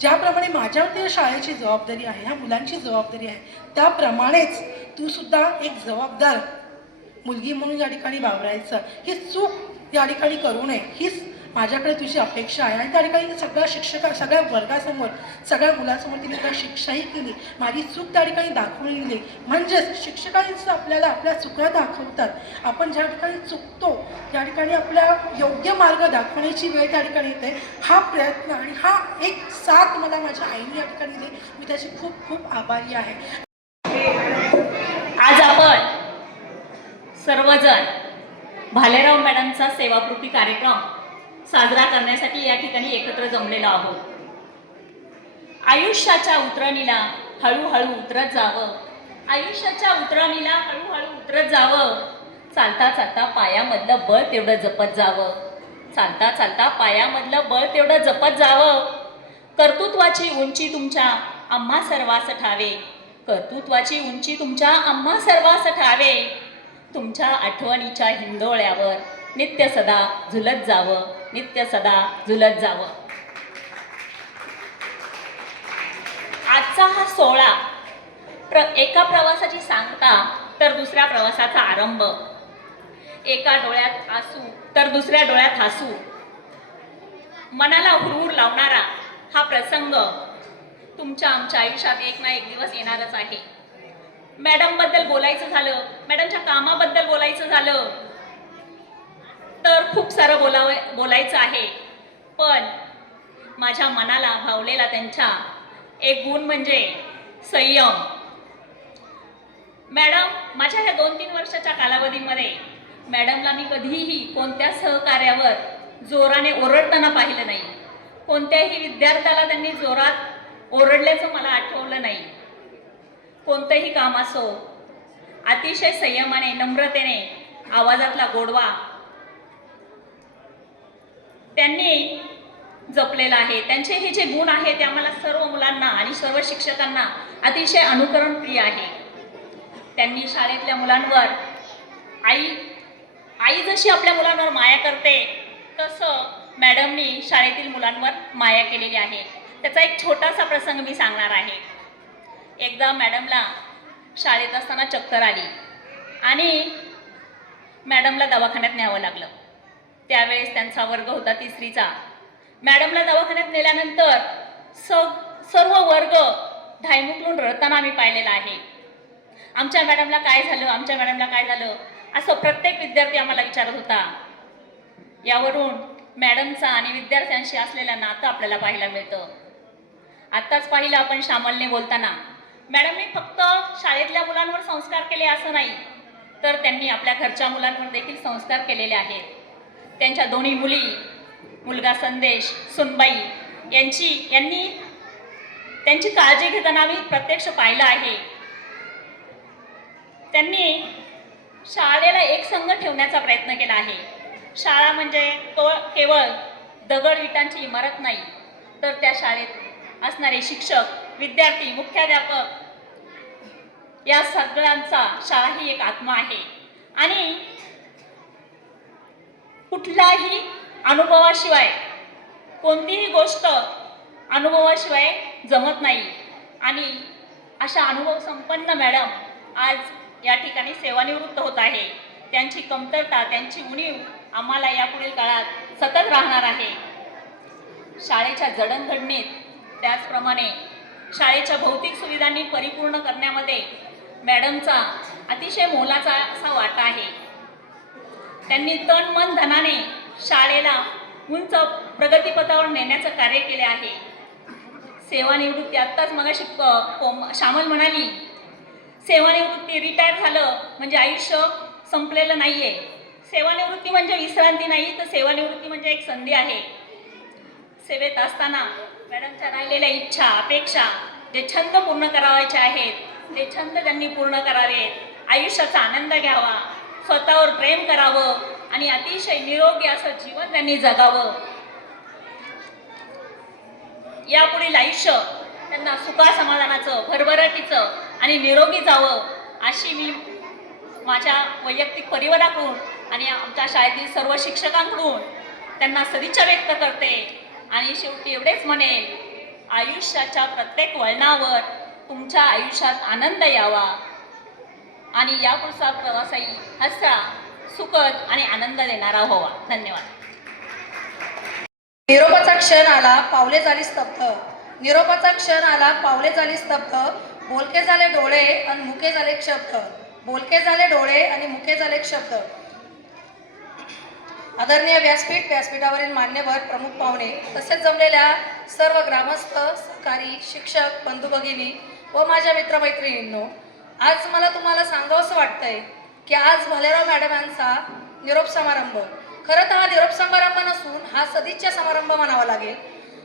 ज्याप्रमाणे माझ्यावरती या शाळेची जबाबदारी आहे, ह्या मुलांची जबाबदारी आहे, त्याप्रमाणेच तू सुद्धा एक जबाबदार मुलगी म्हणून या ठिकाणी वावरायचं. ही चूक या ठिकाणी करू नये, हीच माझ्याकडे तुझी अपेक्षा आहे. आणि त्या ठिकाणी सगळ्या वर्गासमोर, सगळ्या मुलांसमोर तिने मला शिक्षाही केली, माझी चूक त्या ठिकाणी दाखवून दिली. म्हणजेच शिक्षकांचं आपल्याला आपल्या चुका दाखवतात. आपण ज्या ठिकाणी चुकतो त्या ठिकाणी आपल्या योग्य मार्ग दाखवण्याची वेळ त्या ठिकाणी येते. हा प्रयत्न आणि हा एक साथ मला माझ्या आईने या ठिकाणी दिली, मी त्याची खूप खूप आभारी आहे. आज आपण सर्वजण भालेराव मॅडमचा सेवाकृती कार्यक्रम साजरा करण्यासाठी या ठिकाणी एकत्र जमलेलो आहोत. आयुष्याच्या उतरणीला हळूहळू उतरत जावं, चालता चालता पायामधलं बळ तेवढं जपत जावं, कर्तृत्वाची उंची तुमच्या आम्हा सर्वांस ठावे, तुमच्या आठवणीच्या हिंदोळ्यावर नित्य सदा झुलत जावं. आजचा हा सोहळा एका प्रवासाची सांगता तर दुसऱ्या प्रवासाचा आरंभ, एका डोळ्यात आसू तर दुसऱ्या डोळ्यात हसू, मनाला हुरहुर लावणारा हा प्रसंग तुमच्या आमच्या आयुष्यात एक ना एक दिवस येणारच आहे. मॅडम बद्दल बोलायचं झालं, मॅडमच्या कामाबद्दल बोलायचं झालं तर खूप सारं बोलायचं आहे. पण माझ्या मनाला भावलेला त्यांचा एक गुण म्हणजे संयम. मॅडम माझ्या ह्या 2-3 वर्षाच्या कालावधीमध्ये मॅडमला मी कधीही कोणत्या सहकार्यावर जोराने ओरडताना पाहिलं नाही. कोणत्याही विद्यार्थ्याला त्यांनी जोरात ओरडल्याचं मला आठवलं नाही. कोणतंही काम असो, अतिशय संयमाने, नम्रतेने, आवाजातला गोडवा त्यांनी जपलेला आहे. त्यांचे हे जे गुण आहेत ते आम्हाला सर्व मुलांना आणि सर्व शिक्षकांना अतिशय अनुकरण प्रिय आहे. त्यांनी शाळेतल्या मुलांवर आई जशी आपल्या मुलांवर माया करते तसं मॅडमनी शाळेतील मुलांवर माया केलेली आहे. त्याचा एक छोटासा प्रसंग मी सांगणार आहे. एकदा मॅडमला शाळेत असताना चक्कर आली आणि मॅडमला दवाखान्यात न्यावं लागलं. त्यावेळेस त्यांचा वर्ग होता 3रीचा. मॅडमला दवाखान्यात नेल्यानंतर सर्व वर्ग ढायमुकलून रडताना आम्ही पाहिलेला आहे. आमच्या मॅडमला काय झालं, आमच्या मॅडमला काय झालं असं प्रत्येक विद्यार्थी आम्हाला विचारत होता. यावरून मॅडमचा आणि विद्यार्थ्यांशी असलेलं नातं आपल्याला पाहायला मिळतं. आत्ताच पाहिलं आपण श्यामलने बोलताना, मॅडमने फक्त शाळेतल्या मुलांवर संस्कार केले असं नाही, तर त्यांनी आपल्या घरच्या मुलांवर देखील संस्कार केलेले आहेत. त्यांच्या दोन्ही मुली, मुलगा संदेश, सुनबाई यांनी त्यांची काळजी घेताना आम्ही प्रत्यक्ष पाहिलं आहे. त्यांनी शाळेला एक संघ ठेवण्याचा प्रयत्न केला आहे. शाळा म्हणजे केवळ दगड विटांची इमारत नाही, तर त्या शाळेत असणारे शिक्षक, विद्यार्थी, मुख्याध्यापक या सगळ्यांचा शाळा ही एक आत्मा आहे. आणि कुठल्याही अनुभवाशिवाय, कोणतीही गोष्ट अनुभवाशिवाय जमत नाही. आणि अशा अनुभव संपन्न मॅडम आज या ठिकाणी सेवानिवृत्त होत आहे. त्यांची कमतरता, त्यांची उणीव आम्हाला यापुढील काळात सतत राहणार आहे. शाळेच्या जडणघडणीत, त्याचप्रमाणे शाळेच्या भौतिक सुविधांनी परिपूर्ण करण्यामध्ये मॅडमचा अतिशय मोलाचा असा वाटा आहे. त्यांनी तन मन धनाने शाळेला उंच प्रगतीपथावर नेण्याचं कार्य केले आहे. सेवानिवृत्ती, आत्ताच मगाशी श्यामल म्हणाली, सेवानिवृत्ती, रिटायर झालं म्हणजे आयुष्य संपलेलं नाहीये. सेवानिवृत्ती म्हणजे विश्रांती नाही, तर सेवानिवृत्ती म्हणजे एक संधी आहे. सेवेत असताना मॅडमच्या राहिलेल्या इच्छा, अपेक्षा, जे छंद पूर्ण करावायचे आहेत ते छंद त्यांनी पूर्ण करावेत. आयुष्याचा आनंद घ्यावा, स्वतःवर प्रेम करावं आणि अतिशय निरोगी असं जीवन त्यांनी जगावं. यापुढील आयुष्य त्यांना सुखा समाधानाचं, भरभराटीचं आणि निरोगी जावं अशी मी माझ्या वैयक्तिक परिवाराकडून आणि आमच्या शाळेतील सर्व शिक्षकांकडून त्यांना सदिच्छा व्यक्त करते. आणि शेवटी एवढेच म्हणेल, आयुष्याच्या प्रत्येक वळणावर तुमच्या आयुष्यात आनंद यावा आणि यापुढचा प्रवासही हसरा, सुखद आणि आनंद देणारा व्हावा. धन्यवाद. निरोपाचा क्षण आला, पावले झाली स्तब्ध. निरोपाचा क्षण आला, पावले झाली स्तब्ध. बोलके झाले डोळे आणि मुके झाले शब्द. बोलके झाले डोळे आणि मुके झाले शब्द. आदरणीय व्यासपीठ, व्यासपीठावरील मान्यवर, प्रमुख पाहुणे, तसेच जमलेल्या सर्व ग्रामस्थ, सहकारी, शिक्षक, बंधू भगिनी व माझ्या मित्रमैत्रिणींनो, आज मला तुम्हाला सांगावंसं वाटतंय की आज भालेराव मॅडम यांचा निरोप समारंभ. खरं तर हा निरोप समारंभ नसून हा सदिच्छा समारंभ म्हणावा लागेल.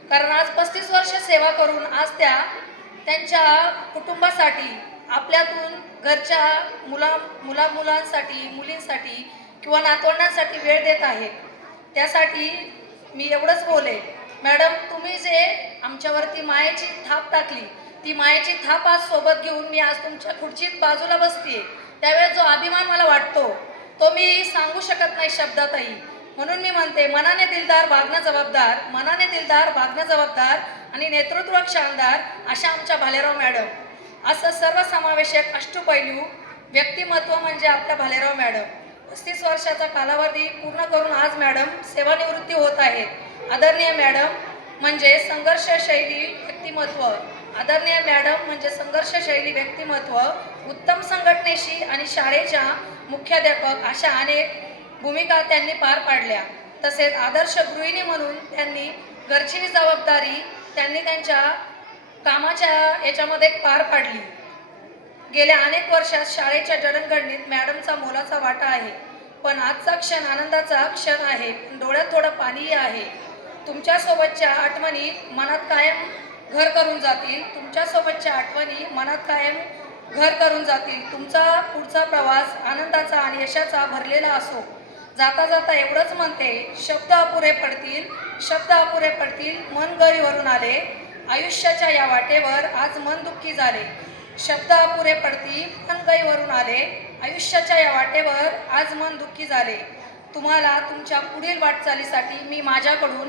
कारण आज 35 वर्ष सेवा करून आज त्या त्यांच्या कुटुंबासाठी, आपल्यातून घरच्या मुलांसाठी, मुलींसाठी किंवा नातवंडांसाठी वेळ देत आहेत. त्यासाठी मी एवढंच बोले, मॅडम तुम्ही जे आमच्यावरती मायेची थाप टाकली, ती मायेची थाप आज सोबत घेऊन मी आज तुमच्या खुर्चीत बाजूला बसतीये. त्यावेळेस जो अभिमान मला वाटतो तो मी सांगू शकत नाही शब्दातही. म्हणून मी म्हणते, मनाने दिलदार, वागणं जबाबदार. मनाने दिलदार, वागणं जबाबदार आणि नेतृत्व शानदार अशा आमच्या भालेराव मॅडम. असं सर्वसमावेशक अष्टपैलू व्यक्तिमत्व म्हणजे आपल्या भालेराव मॅडम. 35 वर्षाचा कालावधी पूर्ण करून आज मॅडम सेवानिवृत्ती होत आहेत. आदरणीय मॅडम म्हणजे संघर्षशैली व्यक्तिमत्व. आदरणीय मॅडम म्हणजे संघर्षशैली व्यक्तिमत्व, उत्तम संघटनेशी आणि शाळेच्या मुख्याध्यापक अशा अनेक भूमिका त्यांनी पार पाडल्या. तसेच आदर्श गृहिणी म्हणून त्यांनी घरची जबाबदारी त्यांनी त्यांच्या कामाच्या याच्यामध्ये पार पाडली. गेल्या अनेक वर्षात शाळेच्या जडणघडणीत मॅडमचा मोलाचा वाटा आहे. पण आजचा क्षण आनंदाचा क्षण आहे, डोळ्यात थोडं पाणीही आहे. तुमच्यासोबतच्या आठवणी मनात कायम घर करून जातील. तुमच्यासोबतच्या आठवणी मनात कायम घर करून जातील. तुमचा पुढचा प्रवास आनंदाचा आणि यशाचा भरलेला असो. जाता जाता एवढंच म्हणते, शब्द अपुरे पडतील, शब्द अपुरे पडतील, मन गरीवरून आले. आयुष्याच्या या वाटेवर आज मन दुःखी झाले. शब्द अपुरे पडतील, मन गरीवरून आले. आयुष्याच्या या वाटेवर आज मन दुःखी झाले. तुम्हाला तुमच्या पुढील वाटचालीसाठी मी माझ्याकडून,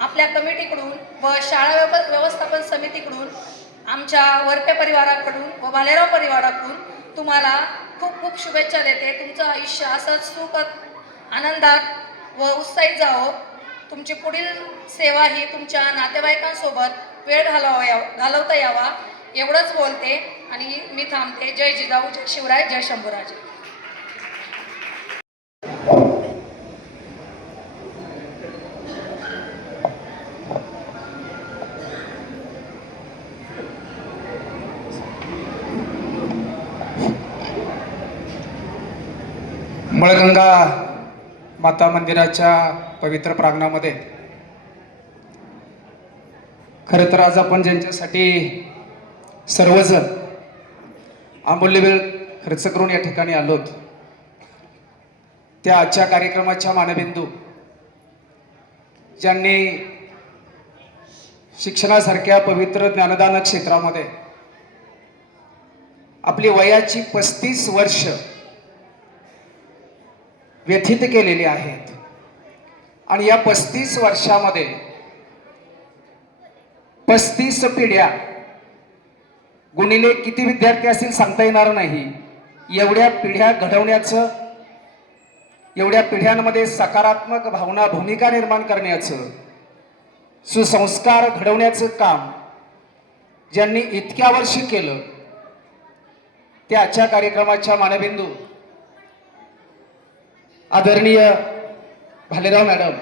आपल्या कमिटीकडून व शाळा व्यवस्थापन समितीकडून, आमच्या वरपे परिवाराकडून व भालेराव परिवाराकडून तुम्हाला खूप खूप शुभेच्छा देते. तुमचं आयुष्य असंच सुखद आनंदात व उत्साहित जावो. तुमची पुढील सेवा ही तुमच्या नातेवाईकांसोबत वेळ घालवता यावा एवढंच बोलते आणि मी थांबते. जय जिजाऊ, जय शिवराय, जय शंभूराजे. मळगंगा माता मंदिराच्या पवित्र प्रांगणामध्ये खरं तर आज आपण ज्यांच्यासाठी सर्वजण अमूल्य वेळ खर्च करून या ठिकाणी आलोत, त्या आजच्या कार्यक्रमाच्या मानबिंदू ज्यांनी शिक्षणासारख्या पवित्र ज्ञानदान क्षेत्रामध्ये आपली वयाची 35 वर्ष व्यथित केलेली आहेत आणि या 35 वर्षामध्ये 35 पिढ्या, गुणिले किती विद्यार्थी असतील सांगता येणार नाही, एवढ्या पिढ्या घडवण्याचं, एवढ्या पिढ्यांमध्ये सकारात्मक भावना, भूमिका निर्माण करण्याचं, सुसंस्कार घडवण्याचं काम ज्यांनी इतक्या वर्षी केलं, त्या आजच्या कार्यक्रमाच्या मानबिंदू आदरणीय भालेराव मॅडम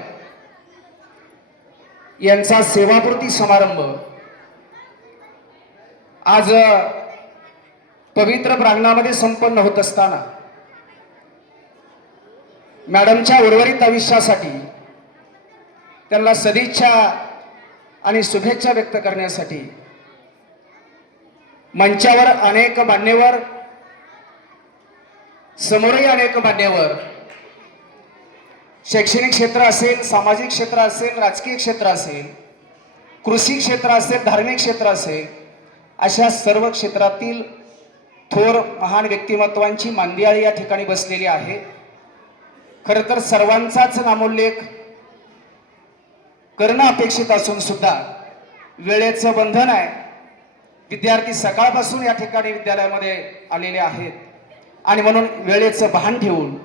यांचा सेवापूर्ती समारंभ आज पवित्र प्रांगणामध्ये संपन्न होत असताना मॅडमच्या उर्वरित आयुष्यासाठी त्यांना सदिच्छा आणि शुभेच्छा व्यक्त करण्यासाठी मंचावर अनेक मान्यवर, समोरही अनेक मान्यवर, शैक्षणिक क्षेत्र असेल, सामाजिक क्षेत्र असेल, राजकीय क्षेत्र असेल, कृषी क्षेत्र असेल, धार्मिक क्षेत्र असेल, अशा सर्व क्षेत्रातील थोर महान व्यक्तिमत्वांची मांदियाळी या ठिकाणी बसलेली आहे. खरं तर सर्वांचाच नामोल्लेख करणं अपेक्षित असून सुद्धा वेळेचं बंधन आहे. विद्यार्थी सकाळपासून या ठिकाणी विद्यालयामध्ये आलेले आहेत आणि म्हणून वेळेचं भान ठेवून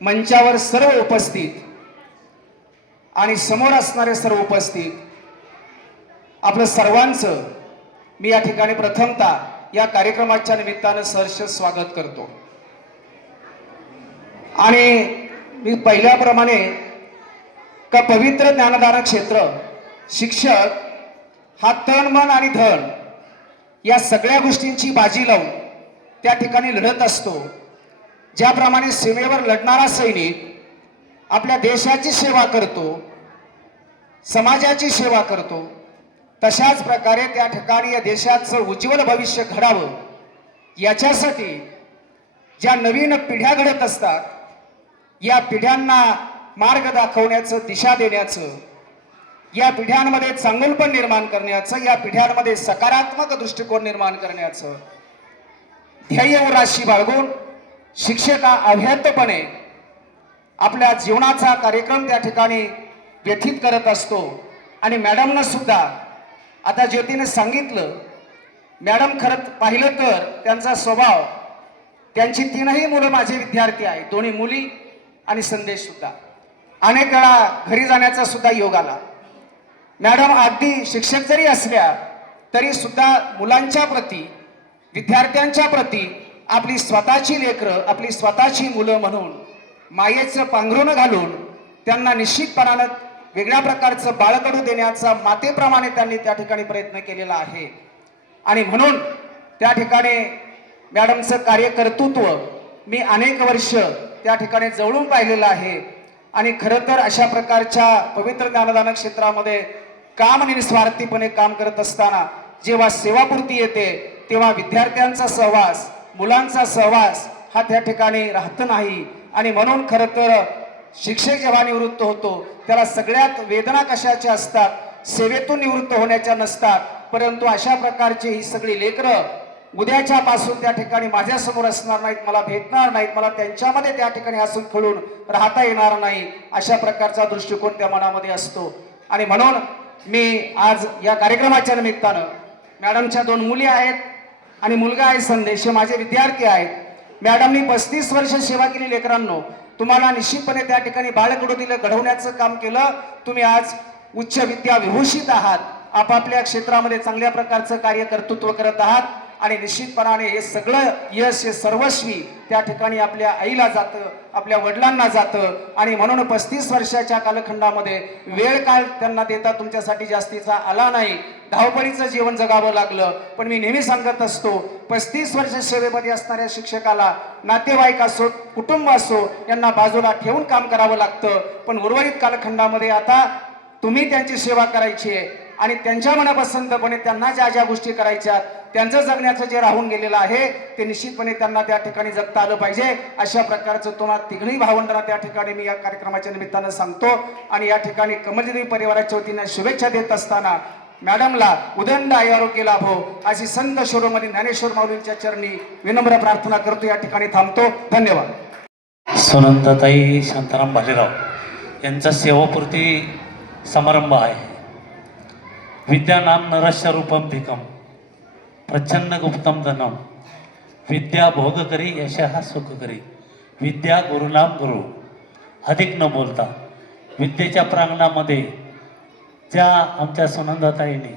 मंचावर सर्व उपस्थित आणि समोर असणारे सर्व उपस्थित आपलं सर्वांचं मी या ठिकाणी प्रथमतः या कार्यक्रमाच्या निमित्तानं सहर्ष स्वागत करतो. आणि मी पहिल्याप्रमाणे का पवित्र ज्ञानदान क्षेत्र, शिक्षक हा तन, मन आणि धन या सगळ्या गोष्टींची बाजी लावून त्या ठिकाणी लढत असतो. ज्याप्रमाणे सीमेवर लढणारा सैनिक आपल्या देशाची सेवा करतो, समाजाची सेवा करतो, तशाच प्रकारे त्या ठिकाणी या देशाचं उज्ज्वल भविष्य घडावं याच्यासाठी ज्या नवीन पिढ्या घडत असतात, या पिढ्यांना मार्ग दाखवण्याचं, दिशा देण्याचं, या पिढ्यांमध्ये चांगुलपण निर्माण करण्याचं, या पिढ्यांमध्ये सकारात्मक दृष्टिकोन निर्माण करण्याचं ध्येय व राशी बाळगून शिक्षक अव्याहतपणे आपल्या जीवनाचा कार्यक्रम त्या ठिकाणी व्यथित करत असतो. आणि मॅडमनं सुद्धा आता ज्योतीने सांगितलं, मॅडम खरं पाहिलं तर त्यांचा स्वभाव, त्यांची 3ही मुलं माझे विद्यार्थी आहेत, 2 मुली आणि संदेश सुद्धा. अनेक वेळा घरी जाण्याचा सुद्धा योग आला. मॅडम अगदी शिक्षक जरी असल्या तरी सुद्धा मुलांच्या प्रती, विद्यार्थ्यांच्या प्रती आपली स्वतःची लेकरं, आपली स्वतःची मुलं म्हणून मायेचं पांघरून घालून त्यांना निश्चितपणानं वेगळ्या प्रकारचं बाळकडू देण्याचा मातेप्रमाणे त्यांनी त्या ठिकाणी प्रयत्न केलेला आहे. आणि म्हणून त्या ठिकाणी मॅडमचं कार्यकर्तृत्व मी अनेक वर्ष त्या ठिकाणी जवळून पाहिलेलं आहे. आणि खरं तर अशा प्रकारच्या पवित्र ज्ञानदान क्षेत्रामध्ये काम निस्वार्थीपणे काम करत असताना जेव्हा सेवापूर्ती येते तेव्हा विद्यार्थ्यांचा सहवास, मुलांचा सहवास हा त्या ठिकाणी राहत नाही. आणि म्हणून खरं तर शिक्षक जेव्हा निवृत्त होतो त्याला सगळ्यात वेदना कशाच्या असतात, सेवेतून निवृत्त होण्याच्या नसतात. परंतु अशा प्रकारची ही सगळी लेकरं उद्याच्या पासून त्या ठिकाणी माझ्यासमोर असणार नाहीत, मला भेटणार नाहीत, मला त्यांच्यामध्ये त्या ठिकाणी हसून खेळून राहता येणार नाही, अशा प्रकारचा दृष्टिकोन त्या मनामध्ये असतो. आणि म्हणून मी आज या कार्यक्रमाच्या निमित्तानं मॅडमच्या 2 मुली आहेत आणि मुलगा आहे संदेश, हे माझे विद्यार्थी आहेत. मॅडमनी 35 वर्ष सेवा केली लेकरांनो. तुम्हाला निश्चितपणे त्या ठिकाणी बाळकडोतीला घडवण्याचं काम केलं. तुम्ही आज उच्च विद्या विभूषित आहात, आपापल्या क्षेत्रामध्ये चांगल्या प्रकारचं कार्य कर्तृत्व करत आहात. आणि निश्चितपणाने हे सगळं यश, हे सर्वस्वी त्या ठिकाणी आपल्या आईला जातं, आपल्या वडिलांना जातं. आणि म्हणून 35 वर्षाच्या कालखंडामध्ये वेळ काळ त्यांना देता तुमच्यासाठी जास्तीचा आला नाही, धावपळीचं जीवन जगावं लागलं. पण मी नेहमी सांगत असतो, 35 वर्ष सेवेमध्ये असणाऱ्या शिक्षकाला नातेवाईक असो, कुटुंब असो, यांना बाजूला ठेवून काम करावं लागतं. पण उर्वरित कालखंडामध्ये आता तुम्ही त्यांची सेवा करायची आहे आणि त्यांच्या मनापसंतपणे त्यांना ज्या ज्या गोष्टी करायच्या, त्यांचं जगण्याचं जे राहून गेलेलं आहे ते निश्चितपणे त्यांना त्या ठिकाणी जगता आलं पाहिजे. अशा प्रकारचं तुम्हाला तिघही भावंडांना त्या ठिकाणी मी या कार्यक्रमाच्या निमित्तानं सांगतो. आणि या ठिकाणी कमलदेवी परिवाराच्या वतीने शुभेच्छा देत असताना मॅडमला उदंड आरोग्य लाभो अशी संत शिरोमणी ज्ञानेश्वर माऊलींच्या चरणी विनम्र प्रार्थना करतो. या ठिकाणी थांबतो. धन्यवाद. सुनंदाताई शांताराम भालेराव यांचा सेवापूर्ती समारंभ आहे. विद्या नाम नरस्य रूपम धिकम प्रच्छन्न गुप्तम धनम विद्या भोग करी यशः सुख करी विद्या गुरुनाम गुरु. अधिक न बोलता विद्येच्या प्रांगणामध्ये ज्या आमच्या सुनंदाताईंनी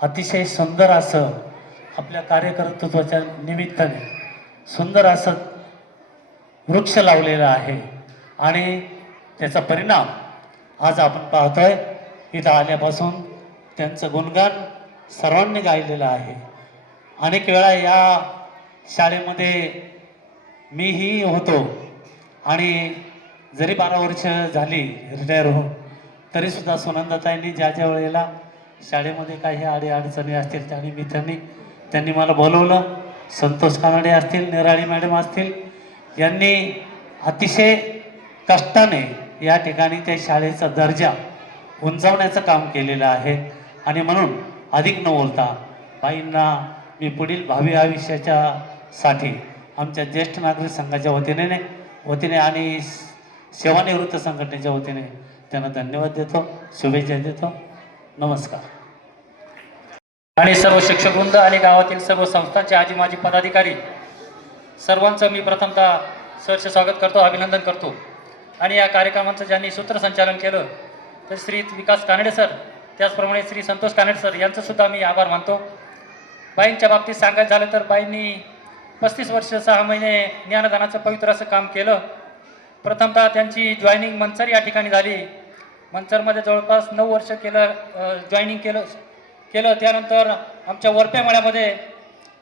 अतिशय सुंदर असं आपल्या कार्यकर्तृत्वाच्या निमित्ताने सुंदर असं वृक्ष लावलेला आहे. आणि त्याचा परिणाम आज आपण पाहतोय. इथं आल्यापासून त्यांचं गुणगान सर्वांनी गायलेलं आहे. अनेक वेळा या शाळेमध्ये मीही होतो आणि जरी 12 वर्ष झाली रिटायर होऊन, तरीसुद्धा सुनंदाताईंनी ज्या ज्या वेळेला शाळेमध्ये काही अडीअडचणी असतील त्या निमित्ताने त्यांनी मला बोलवलं. संतोष कानडे असतील, निराळी मॅडम असतील, यांनी अतिशय कष्टाने या ठिकाणी त्या शाळेचा दर्जा उंचावण्याचं काम केलेलं आहे. आणि म्हणून अधिक न बोलता बाईंना मी पुढील भावी आयुष्याच्या साठी आमच्या ज्येष्ठ नागरिक संघाच्या वतीने आणि सेवानिवृत्त संघटनेच्या वतीने त्यांना धन्यवाद देतो, शुभेच्छा देतो. नमस्कार. आणि सर्व शिक्षकवृंद आणि गावातील सर्व संस्थांचे आजी माजी पदाधिकारी सर्वांचं मी प्रथमतः सहर्ष स्वागत करतो, अभिनंदन करतो. आणि या कार्यक्रमाचं ज्यांनी सूत्रसंचालन केलं तर श्री विकास कानडे सर, त्याचप्रमाणे श्री संतोष कानडे सर यांचं सुद्धा मी आभार मानतो. बाईंच्या बाबतीत सांगायचं झालं तर बाईंनी 35 वर्ष 6 महिने ज्ञानदानाचं पवित्र असं काम केलं. प्रथमतः त्यांची जॉईनिंग मंचर या ठिकाणी झाली. मंचरमध्ये जवळपास 9 वर्ष जॉईनिंग केलं. त्यानंतर आमच्या वरपे मळ्यामध्ये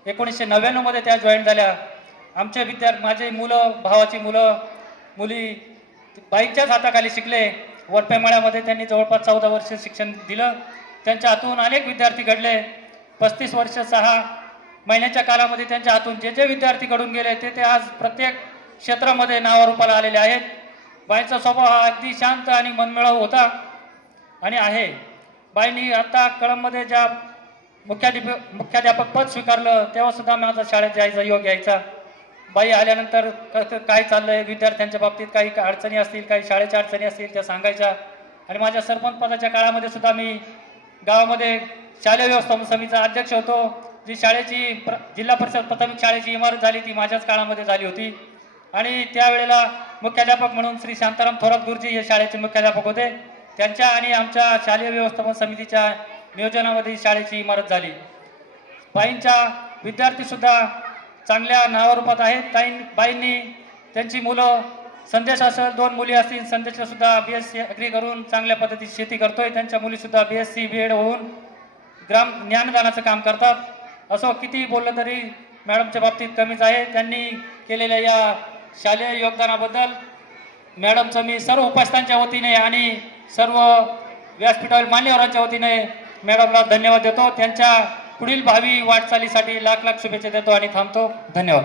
1999मध्ये त्या जॉईन झाल्या. आमचे माझे मुलं, भावाची मुली बाईंच्याच हाताखाली शिकले. वरपे मळ्यामध्ये त्यांनी जवळपास 14 वर्ष शिक्षण दिलं. त्यांच्या हातून अनेक विद्यार्थी घडले. 35 वर्ष 6 महिन्याच्या कालामध्ये त्यांच्या हातून जे जे विद्यार्थी घडून गेले ते आज प्रत्येक क्षेत्रामध्ये नावारूपाला आलेले आहेत. बाईंचा स्वभाव हा अगदी शांत आणि मनमिळावू होता आणि आहे. बाईंनी आता कळंबमध्ये ज्या मुख्याध्यापक पद स्वीकारलं तेव्हासुद्धा माझा शाळेत जायचा योग यायचा. बाई आल्यानंतर काय चाललंय, विद्यार्थ्यांच्या बाबतीत काही अडचणी असतील, काही शाळेच्या अडचणी असतील त्या सांगायच्या. आणि माझ्या सरपंच पदाच्या काळामध्ये सुद्धा मी गावामध्ये शालेय व्यवस्थापन समितीचा अध्यक्ष होतो. जी शाळेची जिल्हा परिषद प्राथमिक शाळेची इमारत झाली ती माझ्याच काळामध्ये झाली होती. आणि त्यावेळेला मुख्याध्यापक म्हणून श्री शांताराम थोरात गुरुजी हे शाळेचे मुख्याध्यापक होते. त्यांच्या आणि आमच्या शालेय व्यवस्थापन समितीच्या नियोजनामध्ये शाळेची इमारत झाली. बाईंच्या विद्यार्थीसुद्धा चांगल्या नावारूपात आहेत. बाईंनी त्यांची मुलं, संदेश असेल 2 मुली असतील, संदेशसुद्धा BSc अग्री करून चांगल्या पद्धतीची शेती करतोय. त्यांच्या मुलीसुद्धा BSc BEd होऊन ज्ञानदानाचं काम करतात. असं किती बोललं तरी मॅडमच्या बाबतीत कमीच आहे. त्यांनी केलेल्या या शालेय योगदानाबद्दल मॅडमचं मी सर्व उपस्थितांच्या वतीने आणि सर्व व्यासपीठावरील मान्यवरांच्या वतीने मॅडमला धन्यवाद देतो. त्यांच्या पुढील भावी वाटचालीसाठी लाख लाख शुभेच्छा देतो आणि थांबतो. धन्यवाद.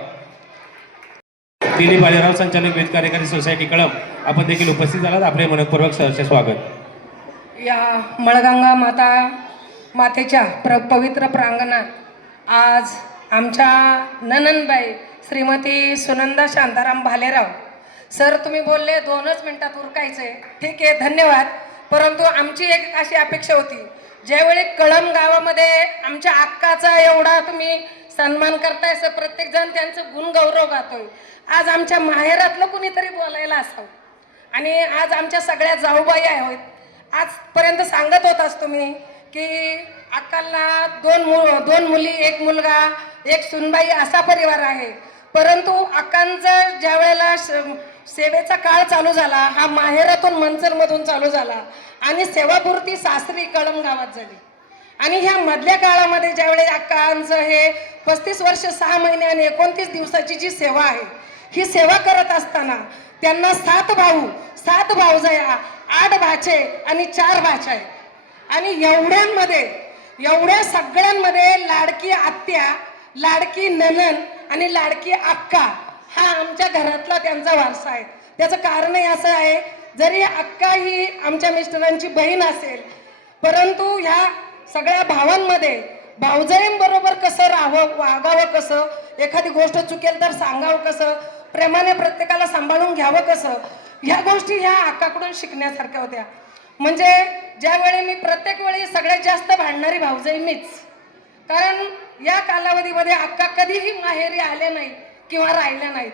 दिलीप बालेराव, संचालक वेद कार्यकारी सोसायटी कळंब, आपण देखील उपस्थित झालात. आपले मनपूर्वक सहर्ष स्वागत. या मळगंगा मातेच्या पवित्र प्रांगणात आज आमच्या ननंदबाई श्रीमती सुनंदा शांताराम भालेराव. सर तुम्ही बोलले 2च मिनिटात उरकायचे, ठीक आहे धन्यवाद. परंतु आमची एक अशी अपेक्षा होती, ज्यावेळी कळंब गावामध्ये आमच्या अक्काचा एवढा तुम्ही सन्मान करताय, सर प्रत्येकजण त्यांचं गुणगौरव गातोय. आज आमच्या माहेरातलं कुणीतरी बोलायला असावं. आणि आज आमच्या सगळ्या जाऊबाई आहेत. आजपर्यंत सांगत होताच तुम्ही की अक्काला दोन मुली, एक मुलगा, एक सुनबाई असा परिवार आहे. परंतु अक्कांचा ज्या वेळेला सेवेचा काळ चालू झाला, हा माहेरातून मंचरमधून चालू झाला आणि सेवापूर्ती सासरी कळंब गावात झाली. आणि ह्या मधल्या काळामध्ये ज्यावेळी अक्कांचं हे 35 वर्ष 6 महिने आणि 29 दिवसाची जी सेवा आहे, ही सेवा करत असताना त्यांना 7 भाऊ 7 भावजया, 8 भाचे आणि 4 भाच्या आहेत. आणि एवढ्या सगळ्यांमध्ये लाडकी आत्या, लाडकी ननन आणि लाडकी अक्का हा आमच्या घरातला त्यांचा वारसा आहे. त्याचं कारणही असं आहे, जरी अक्का ही आमच्या मिस्टरांची बहीण असेल, परंतु ह्या सगळ्या भावांमध्ये भावजयांबरोबर कसं राहावं, वागावं कसं, एखादी गोष्ट चुकेल तर सांगावं कसं, प्रेमाने प्रत्येकाला सांभाळून घ्यावं कसं, ह्या गोष्टी ह्या अक्काकडून शिकण्यासारख्या होत्या. म्हणजे ज्यावेळी मी प्रत्येक वेळी सगळ्यात जास्त भांडणारी भावजई मीच, कारण या कालावधीमध्ये अक्का कधीही माहेरी आले नाहीत किंवा राहिल्या नाहीत.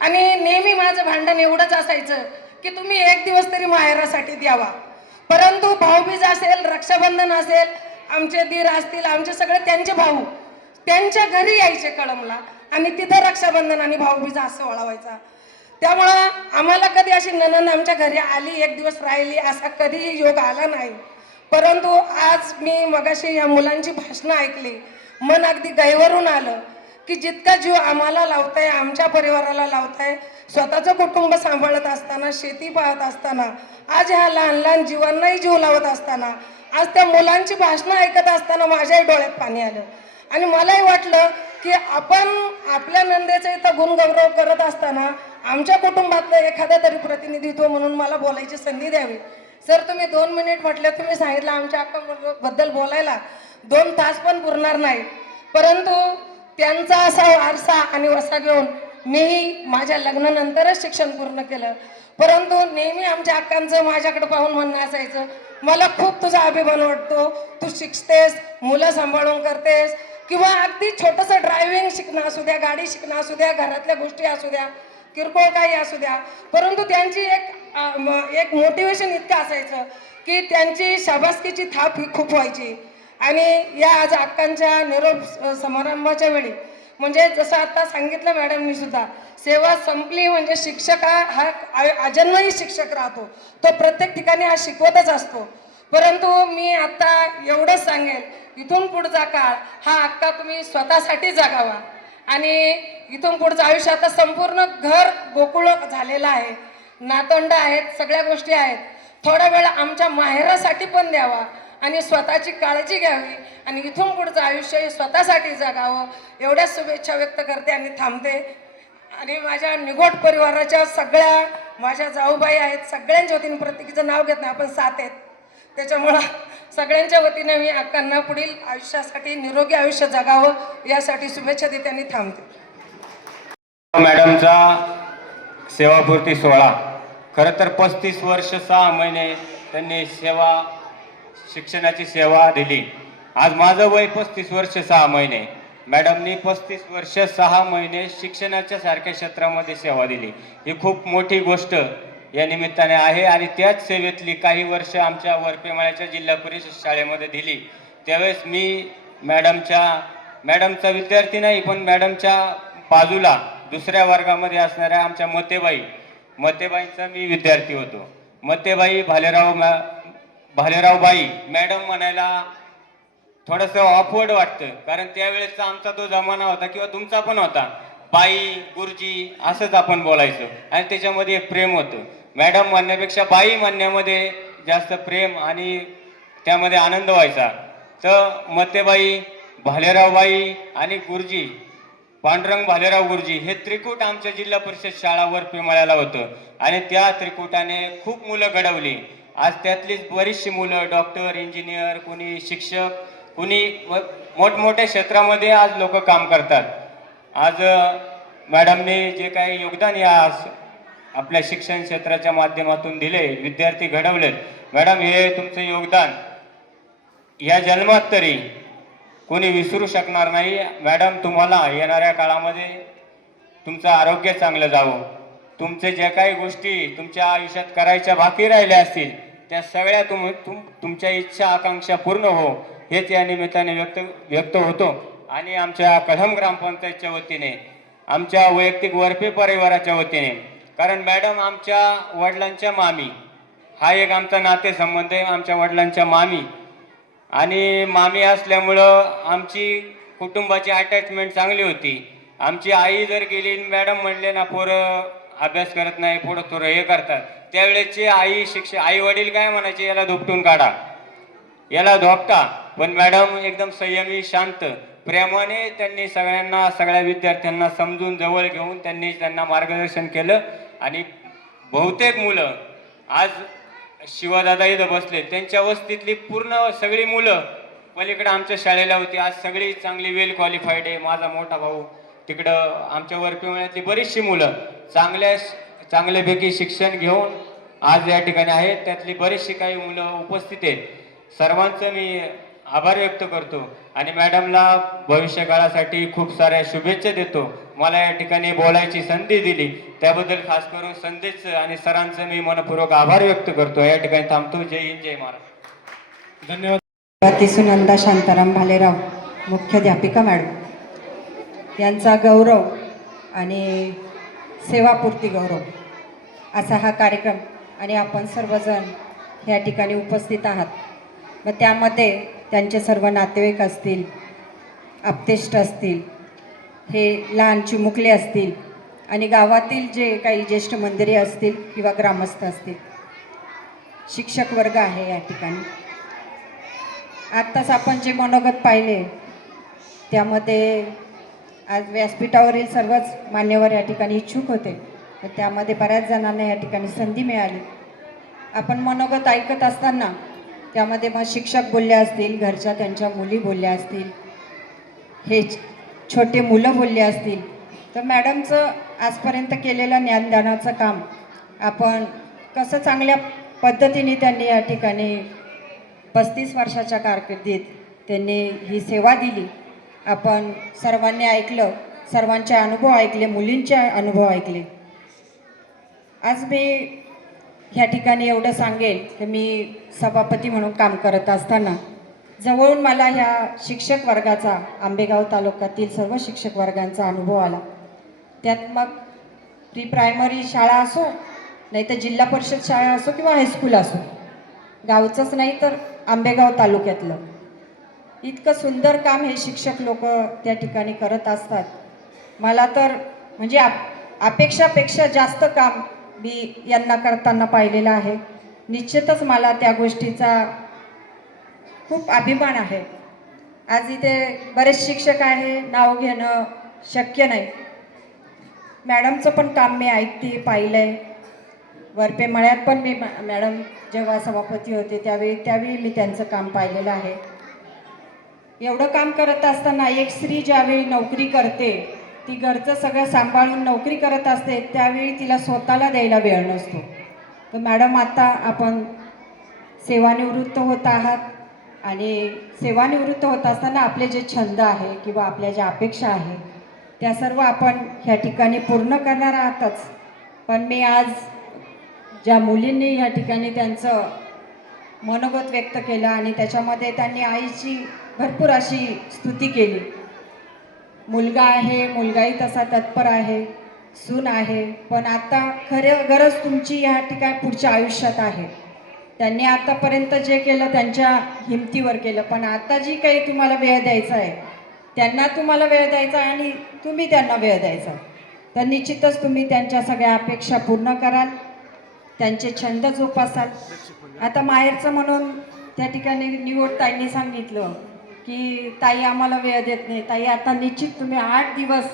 आणि नेहमी माझं भांडण एवढंच असायचं की तुम्ही एक दिवस तरी माहेरासाठी द्यावा. परंतु भाऊबीज असेल, रक्षाबंधन असेल, आमचे दीर असतील, आमचे सगळे त्यांचे भाऊ त्यांच्या घरी यायचे कळंबला आणि तिथं रक्षाबंधन आणि भाऊबीज असं वळवायचा. त्यामुळं आम्हाला कधी अशी नणंद आमच्या घरी आली, एक दिवस राहिली असा कधीही योग आला नाही. परंतु आज मी मगाशी या मुलांची भाषणं ऐकली, मन अगदी गैवरून आलं की जितका जीव आम्हाला लावताय, आमच्या परिवाराला लावताय, स्वतःचं कुटुंब सांभाळत असताना, शेती पाहत असताना, आज ह्या लहान लहान जीवांनाही जीव लावत असताना, आज त्या मुलांची भाषणं ऐकत असताना माझ्याही डोळ्यात पाणी आलं. आणि मलाही वाटलं की आपण आपल्या नंदेचं इथं गुणगौरव करत असताना आमच्या कुटुंबातलं एखादा तरी प्रतिनिधित्व म्हणून मला बोलायची संधी द्यावी. सर तुम्ही 2 मिनिट म्हटले, तुम्ही सांगितलं आमच्या अक्काबद्दल बोलायला 2 तास पण पुरणार नाही. परंतु त्यांचा असा वारसा आणि वसा घेऊन मीही माझ्या लग्नानंतरच शिक्षण पूर्ण केलं. परंतु नेहमी आमच्या अक्कांचं माझ्याकडे पाहून म्हणणं असायचं, मला खूप तुझा अभिमान वाटतो, तू शिकतेस, मुलं सांभाळून करतेस, किंवा अगदी छोटंसं ड्रायव्हिंग शिकणं असू द्या, गाडी शिकणं असू द्या, घरातल्या गोष्टी असू द्या, किरकोळ काही असू द्या. परंतु त्यांची एक मोटिवेशन इतकं असायचं की त्यांची शाबासकीची थाप ही खूप व्हायची. आणि या आज अक्कांच्या निरोप समारंभाच्या वेळी म्हणजे जसं आता सांगितलं मॅडमनी सुद्धा, सेवा संपली म्हणजे शिक्षक हा अजन्मही शिक्षक राहतो, तो प्रत्येक ठिकाणी हा शिकवतच असतो. परंतु मी आता एवढंच सांगेल, इथून पुढचा काळ हा अक्का तुम्ही स्वतःसाठी जगावा. आणि इथून पुढचं आयुष्य आता संपूर्ण घर गोकुळ झालेलं आहे, नातवंड आहेत, सगळ्या गोष्टी आहेत, थोडा वेळ आमच्या माहेरासाठी पण द्यावा आणि स्वतःची काळजी घ्यावी आणि इथून पुढचं आयुष्य हे स्वतःसाठी जगावं. एवढ्या शुभेच्छा व्यक्त करते आणि थांबते. आणि माझ्या निगोट परिवाराच्या सगळ्या माझ्या जाऊबाई आहेत, सगळ्यांच्या वतीने प्रत्येकीचं नाव घेत नाही, आपण 7 आहेत, त्याच्यामुळं सगळ्यांच्या वतीने मी अक्कांना पुढील आयुष्यासाठी निरोगी आयुष्य जगावं यासाठी शुभेच्छा देते आणि थांबते. मॅडमचा सेवापूर्ती सोहळा, खरं तर 35 वर्ष 6 महिने त्यांनी शिक्षणाची सेवा दिली. आज माझं वय 35 वर्ष 6 महिने, मॅडमनी 35 वर्ष 6 महिने शिक्षणाच्या सारख्या क्षेत्रामध्ये सेवा दिली. ही खूप मोठी गोष्ट या निमित्ताने आहे. आणि त्याच सेवेतली काही वर्ष आमच्या वरपेमाळ्याच्या जिल्हा परिषद शाळेमध्ये दिली. त्यावेळेस मी मॅडमचा विद्यार्थी नाही, पण मॅडमच्या बाजूला दुसऱ्या वर्गामध्ये असणाऱ्या आमच्या मतेबाईंचा मी विद्यार्थी होतो. मतेबाई भालेरावबाई मॅडम म्हणायला थोडंसं ऑफवर्ड वाटतं, कारण त्यावेळेसचा आमचा तो जमाना होता किंवा तुमचा पण होता, बाई गुरुजी असंच आपण बोलायचो आणि त्याच्यामध्ये एक प्रेम होतं. मॅडम म्हणण्यापेक्षा बाई म्हणण्यामध्ये जास्त प्रेम आणि त्यामध्ये आनंद व्हायचा. तर मतेबाई भालेरावबाई आणि गुरुजी पांडुरंग भालेराव गुरुजी हे त्रिकूट आमच्या जिल्हा परिषद शाळावर पिमाळ्याला होतं आणि त्या त्रिकुटाने खूप मुलं घडवली. आज त्यातलीच बरीचशी मुलं डॉक्टर, इंजिनियर, कोणी शिक्षक, कोणी मोठमोठ्या क्षेत्रामध्ये आज लोक काम करतात. आज मॅडमने जे काही योगदान या आपल्या शिक्षण क्षेत्राच्या माध्यमातून दिले, विद्यार्थी घडवलेत, मॅडम हे तुमचं योगदान या जन्मात तरी कोणी विसरू शकणार नाही. मॅडम तुम्हाला येणाऱ्या काळामध्ये तुमचं आरोग्य चांगलं जावं, तुमचे ज्या काही गोष्टी तुमच्या आयुष्यात करायच्या बाकी राहिल्या असतील त्या सगळ्या तुमच्या इच्छा आकांक्षा पूर्ण हो हेच या निमित्ताने व्यक्त होतो. आणि आमच्या कळंब ग्रामपंचायतच्या वतीने, आमच्या वैयक्तिक वरपे परिवाराच्या वतीने, कारण मॅडम आमच्या वडिलांच्या मामी, हा एक आमचा नातेसंबंध आहे. आमच्या वडिलांच्या मामी आणि मामी असल्यामुळं आमची कुटुंबाची अटॅचमेंट चांगली होती. आमची आई जर गेली, मॅडम म्हणले ना पोरं अभ्यास करत नाही, पुढं थोडं हे करतात, त्यावेळेची आई वडील काय म्हणायचे, याला धोपटून काढा, याला धोपटा. पण मॅडम एकदम संयमी, शांत, प्रेमाने त्यांनी सगळ्या विद्यार्थ्यांना समजून जवळ घेऊन त्यांना मार्गदर्शन केलं. आणि बहुतेक मुलं आज शिवादादा इथं बसले, त्यांच्या वस्तीतली पूर्ण सगळी मुलं पलीकडे आमच्या शाळेला होती. आज सगळी चांगली वेल क्वालिफाईड आहे. माझा मोठा भाऊ तिकडं आमच्या वरपिवळ्यातली बरीचशी मुलं चांगल्यापैकी शिक्षण घेऊन आज या ठिकाणी आहेत. त्यातली बरीचशी काही मुलं उपस्थित आहेत. सर्वांचं मी आभार व्यक्त करतो आणि मॅडमला भविष्य काळासाठी खूप साऱ्या शुभेच्छा देतो. मला या ठिकाणी बोलायची संधी दिली त्याबद्दल खास करून संदेश आणि सरांचं मी मनपूर्वक आभार व्यक्त करतो. या ठिकाणी थांबतो. जय हिंद, जय महाराज. धन्यवाद. सुनंदा शांताराम भालेराव, मुख्याध्यापिका मॅडम, यांचा गौरव आणि सेवापूर्ती गौरव असा हा कार्यक्रम आणि आपण सर्वजण या ठिकाणी उपस्थित आहात. मग त्यामध्ये त्यांचे सर्व नातेवाईक असतील, आप्तेष्ट असतील, हे लहान चिमुकले असतील आणि गावातील जे काही ज्येष्ठ मंडळी असतील किंवा ग्रामस्थ असतील, शिक्षक वर्ग आहे या ठिकाणी. आत्ताच आपण जे मनोगत पाहिले त्यामध्ये आज व्यासपीठावरील सर्वच मान्यवर या ठिकाणी इच्छुक होते, तर त्यामध्ये बऱ्याच जणांना या ठिकाणी संधी मिळाली. आपण मनोगत ऐकत असताना त्यामध्ये मग शिक्षक बोलले असतील, घरच्या त्यांच्या मुली बोलल्या असतील, हे छोटे मुलं बोलले असतील, तर मॅडमचं आजपर्यंत केलेलं ज्ञानदानाचं काम आपण कसं चांगल्या पद्धतीने त्यांनी या ठिकाणी 35 वर्षाच्या कारकिर्दीत त्यांनी ही सेवा दिली. आपण सर्वांनी ऐकलं, सर्वांचे अनुभव ऐकले, मुलींचे अनुभव ऐकले. आज मी ह्या ठिकाणी एवढं सांगेल की मी सभापती म्हणून काम करत असताना जवळून मला ह्या शिक्षक वर्गाचा, आंबेगाव तालुक्यातील सर्व शिक्षक वर्गांचा अनुभव आला. त्यात मग प्री प्रायमरी शाळा असो, नाही तर जिल्हा परिषद शाळा असो किंवा हायस्कूल असो, गावचंच नाही तर आंबेगाव तालुक्यातलं, इतकं सुंदर काम हे शिक्षक लोक त्या ठिकाणी करत असतात. मला तर म्हणजे अपेक्षापेक्षा जास्त काम मी यांना करताना पाहिलेलं आहे. निश्चितच मला त्या गोष्टीचा खूप अभिमान आहे. आज इथे बरेच शिक्षक आहे, नाव घेणं शक्य नाही. मॅडमचं पण काम मी ऐकते, पाहिलं आहे. वरपे मळ्यात पण मी मॅडम जेव्हा सभापती होते त्यावेळी मी त्यांचं काम पाहिलेलं आहे. एवढं काम करत असताना एक स्त्री ज्यावेळी नोकरी करते, ती घरचं सगळं सांभाळून नोकरी करत असते, त्यावेळी तिला स्वतःला द्यायला वेळ नसतो. तर मॅडम आता आपण सेवानिवृत्त होत आहात आणि सेवानिवृत्त होत असताना आपले जे छंद आहे किंवा आपल्या ज्या अपेक्षा आहे त्या सर्व आपण ह्या ठिकाणी पूर्ण करणार आहातच. पण मी आज ज्या मुलींनी ह्या ठिकाणी त्यांचं मनोगत व्यक्त केलं आणि त्याच्यामध्ये त्यांनी आईची भरपूर अशी स्तुती केली. मुलगा आहे, मुलगाही तसा तत्पर आहे, सून आहे, पण आता खरं गरज तुमची ह्या ठिकाणी पुढच्या आयुष्यात आहे. त्यांनी आतापर्यंत जे केलं त्यांच्या हिमतीवर केलं, पण आता जी काही तुम्हाला वेळ द्यायचा आहे, त्यांना तुम्हाला वेळ द्यायचा आहे आणि तुम्ही त्यांना वेळ द्यायचा, तर निश्चितच तुम्ही त्यांच्या सगळ्या अपेक्षा पूर्ण कराल, त्यांचे छंद जोपासाल. आता माहेरचं म्हणून त्या ठिकाणी निवड ताईंनी सांगितलं की ताई आम्हाला वेळ देत नाही. ताई आता निश्चित तुम्ही 8 दिवस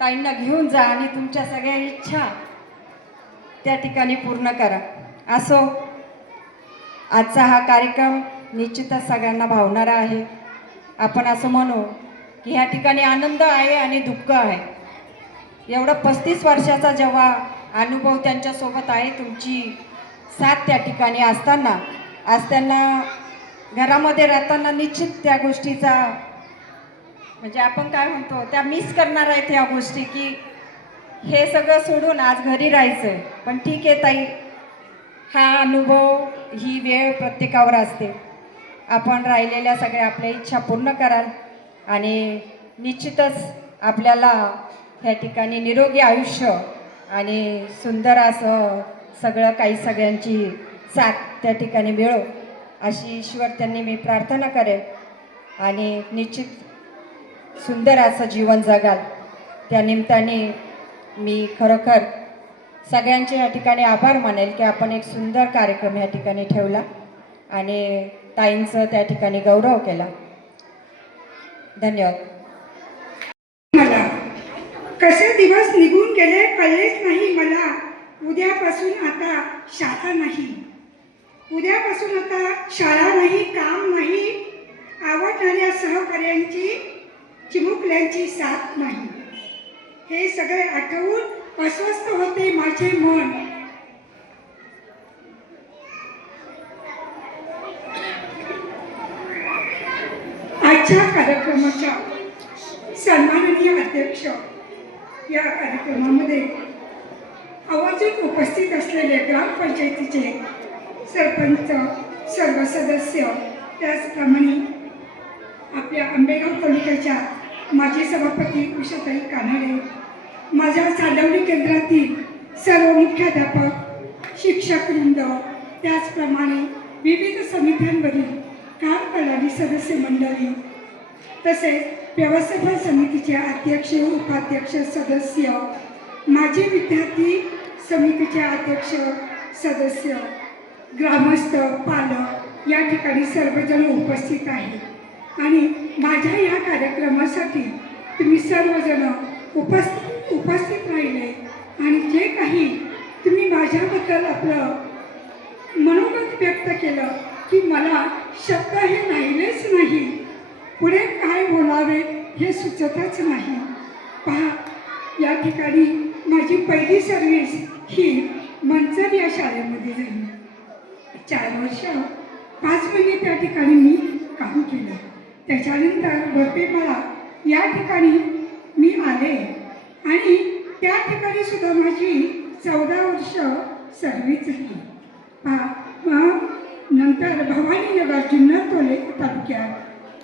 ताईंना घेऊन जा आणि तुमच्या सगळ्या इच्छा त्या ठिकाणी पूर्ण करा. असो, आजचा हा कार्यक्रम निश्चितच सगळ्यांना भावणारा आहे. आपण असं म्हणू की ह्या ठिकाणी आनंद आहे आणि दुःख आहे. एवढं 35 वर्षाचा जेव्हा अनुभव त्यांच्यासोबत आहे, तुमची साथ त्या ठिकाणी असताना, आज त्यांना घरामध्ये राहताना निश्चित त्या गोष्टीचा म्हणजे आपण काय म्हणतो त्या मिस करणार आहेत ह्या गोष्टी, की हे सगळं सोडून आज घरी राहायचं आहे. पण ठीक आहे ताई, हा अनुभव, ही वेळ प्रत्येकावर असते. आपण राहिलेल्या सगळ्या आपल्या इच्छा पूर्ण कराल आणि निश्चितच आपल्याला ह्या ठिकाणी निरोगी आयुष्य आणि सुंदर असं सगळं काही सगळ्यांची साथ त्या ठिकाणी मिळो अशी ईश्वर त्यांनी मी प्रार्थना करेन आणि निश्चित सुंदर असं जीवन जगाल. त्या निमित्ताने मी खरोखर सगळ्यांचे या ठिकाणी आभार मानेल की आपण एक सुंदर कार्यक्रम या ठिकाणी ठेवला आणि ताईंचं त्या ठिकाणी गौरव केला. धन्यवाद. मला कसे दिवस निघून गेले कळलेच नाही मला. उद्यापासून आता शाळा नाही, उद्यापासून आता शाळा नाही, काम नाही, आवडणाऱ्या सहकार्यांची चिमुकल्यांची साथ नाही. हे सगळे आठवून अस्वस्थ होते माझे मन. आजच्या कार्यक्रमाच्या सन्माननीय अध्यक्ष, या कार्यक्रमामध्ये आवर्जून उपस्थित असलेले ग्रामपंचायतीचे सरपंच, सर्व सदस्य, त्याचप्रमाणे आपल्या आंबेगाव तालुक्याच्या माजी सभापती उषाताई कानडे, माझ्या साडवली केंद्रातील सर्व मुख्याध्यापक, शिक्षकवृंद, त्याचप्रमाणे विविध समित्यांवरील काम करणारी सदस्य मंडळी, तसेच व्यवस्थापन समितीचे अध्यक्ष, उपाध्यक्ष, सदस्य, माजी विद्यार्थी समितीचे अध्यक्ष, सदस्य, ग्रामस्थ, पालक, या ठिकाणी सर्वजण उपस्थित आहेत. आणि माझ्या या कार्यक्रमासाठी तुम्ही सर्वजण उपस्थित राहिले आणि जे काही तुम्ही माझ्याबद्दल आपलं मनोगत व्यक्त केलं की मला शब्द हे राहिलेच नाही, पुढे काय बोलावे हे सुचतच नाही. पहा, या ठिकाणी माझी पहिली सर्व्हिस ही मंचर या शाळेमध्ये झाली. 4 वर्ष 5 महिने त्या ठिकाणी मी काम केलं. त्याच्यानंतर वरपेमाळा या ठिकाणी मी आले आणि त्या ठिकाणी सुद्धा माझी 14 वर्ष सर्व्हिस झाली. नंतर भवानीनगर जुन्नर तालुक्यात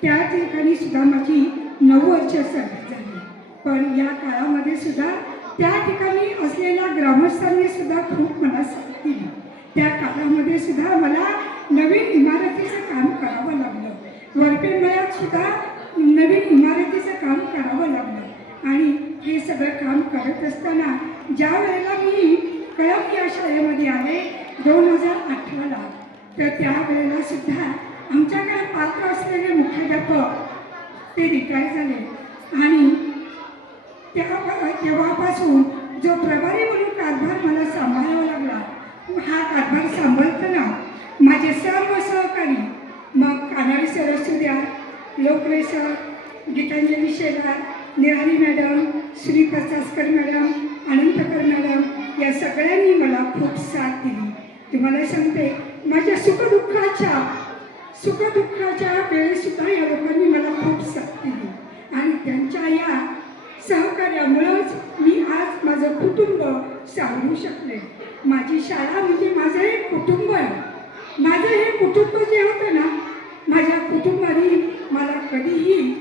त्या ठिकाणी सुद्धा माझी 9 वर्ष सर्व्हिस झाली. पण या काळामध्ये सुद्धा त्या ठिकाणी असलेल्या ग्रामस्थांनी सुद्धा खूप मला साथ दिली. त्या काळामध्ये सुद्धा मला नवीन इमारतीचं काम करावं लागलं. वरपेमाळ्यात सुद्धा नवीन इमारतीचं काम करावं लागलं. आणि हे सगळं काम करत असताना ज्या वेळेला मी कळंब या शाळेमध्ये आले 2018ला, तर त्यावेळेला सुद्धा आमच्याकडे पात्र असलेले मुख्याध्यापक ते रिटायर झाले आणि तेव्हापासून जो प्रभारी म्हणून कारभार मला सांभाळावा लागला, हा कारभार सांभाळताना माझे सर्व सहकारी, मग कानाडी सर असू द्या, लोकरे सर, गीतांजली शेलार, निराली मॅडम, श्री प्रसासकर मॅडम, अनंतकर मॅडम, या सगळ्यांनी मला खूप साथ दिली. तुम्हाला सांगते, माझ्या सुखदुःखाच्या वेळेसुद्धा या लोकांनी मला खूप साथ दिली आणि त्यांच्या या सहकार्यामुळंच मी आज माझं कुटुंब सांभाळू शकले. माझी शाळा म्हणजे माझं एक कुटुंब आहे. माझं हे कुटुंब जे होतं ना, माझ्या कुटुंबाने मला कधीही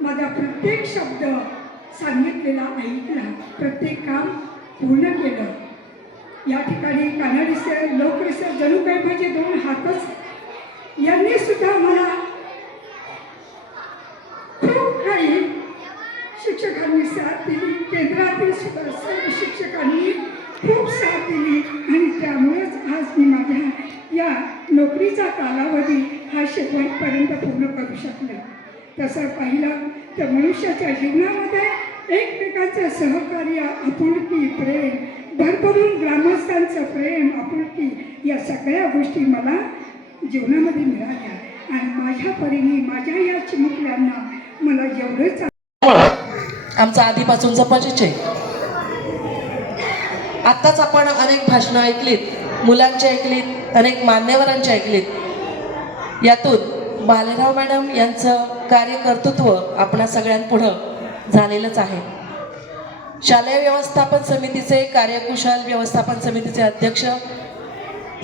माझा प्रत्येक शब्द सांगितलेला ऐकला, प्रत्येक काम पूर्ण केलं. या ठिकाणी कानडी सर, लोकरे सर जणू काही माझे 2 हातच, यांनी सुद्धा मला खूप काही शिक्षकांनी साथ दिली. केंद्रातील सुद्धा सर्व शिक्षकांनी खूप साथ दिली आणि त्यामुळेच आज मी माझ्या या नोकरीचा कालावधी हा शेवटपर्यंत पूर्ण करू शकले. तसं पाहिलं तर मनुष्याच्या जीवनामध्ये एकमेकांचं सहकार्य, आपुलकी, प्रेम, भरभरून ग्रामस्थांचं प्रेम, आपुलकी या सगळ्या गोष्टी मला जीवनामध्ये मिळाल्या आणि माझ्या परीने माझ्या या चिमुकल्यांना मला जेवढंच आमचा आधीपासूनचा परिचय. आत्ताच आपण अनेक भाषणं ऐकलीत, मुलांची ऐकलीत, अनेक मान्यवरांची ऐकलीत. यातून बालेराव मॅडम यांचं कार्यकर्तृत्व आपणा सगळ्यांपुढं झालेलंच आहे. शालेय व्यवस्थापन समितीचे कार्यकुशल व्यवस्थापन समितीचे अध्यक्ष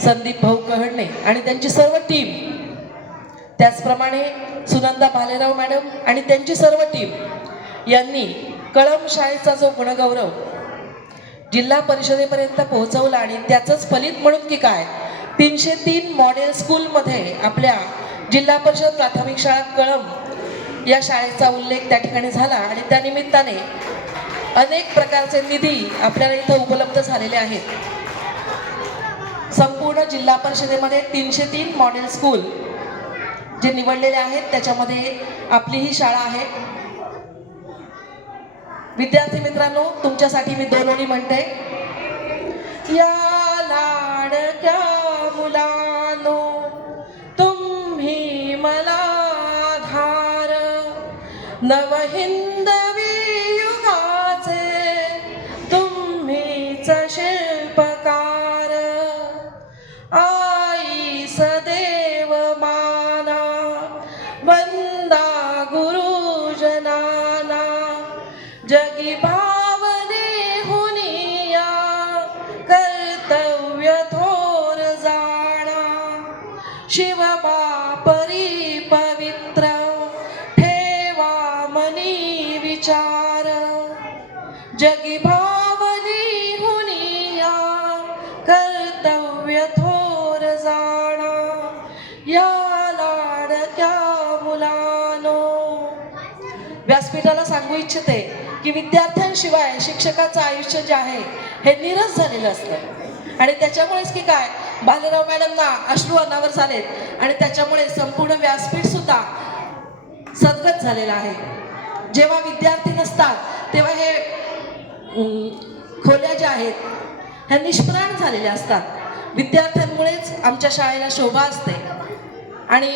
संदीप भाऊ कहडणे आणि त्यांची सर्व टीम, त्याचप्रमाणे सुनंदा भालेराव मॅडम आणि त्यांची सर्व टीम यांनी कळंब शाळेचा जो गुणगौरव जिल्हा परिषदेपर्यंत पोहोचवला आणि त्याचंच फलित म्हणून की काय 303 मॉडेल स्कूलमध्ये आपल्या जिल्हा परिषद प्राथमिक शाळा कळंब या शाळेचा उल्लेख त्या ठिकाणी झाला आणि त्या निमित्ताने अनेक प्रकारचे निधी आपल्याला इथं उपलब्ध झालेले आहेत. संपूर्ण जिल्हा परिषदेमध्ये 303 मॉडेल स्कूल जे निवडलेले आहेत त्याच्यामध्ये आपली ही शाळा आहे. विद्यार्थी मित्रांनो, तुमच्यासाठी मी 2 ओळी म्हणते. या लाडक्या मुलांनो, तुम्ही मला धार नवहिंदवी युगाचे, तुम्हीच शिल्पकार. आई सदैव माना वंदा गुरुजनाना, जगी भावने हुनिया कर्तव्य थोर जाणा. शिवबापरी पवित्र ठेवा मनी विचार, जगी भावने हुनिया कर्तव्य थोर जाणा. या लाडक्या मुलानो, व्यासपीठाला सांगू इच्छिते की विद्यार्थ्यांशिवाय शिक्षकाचं आयुष्य जे आहे हे निरस झालेलं असतं आणि त्याच्यामुळेच की काय बालेराव मॅडमना अश्रू अनावर झालेत आणि त्याच्यामुळे संपूर्ण व्यासपीठ सुद्धा सद्गत झालेलं आहे. जेव्हा विद्यार्थी नसतात तेव्हा हे खोल्या ज्या आहेत ह्या निष्प्राण झालेल्या असतात. विद्यार्थ्यांमुळेच आमच्या शाळेला शोभा असते आणि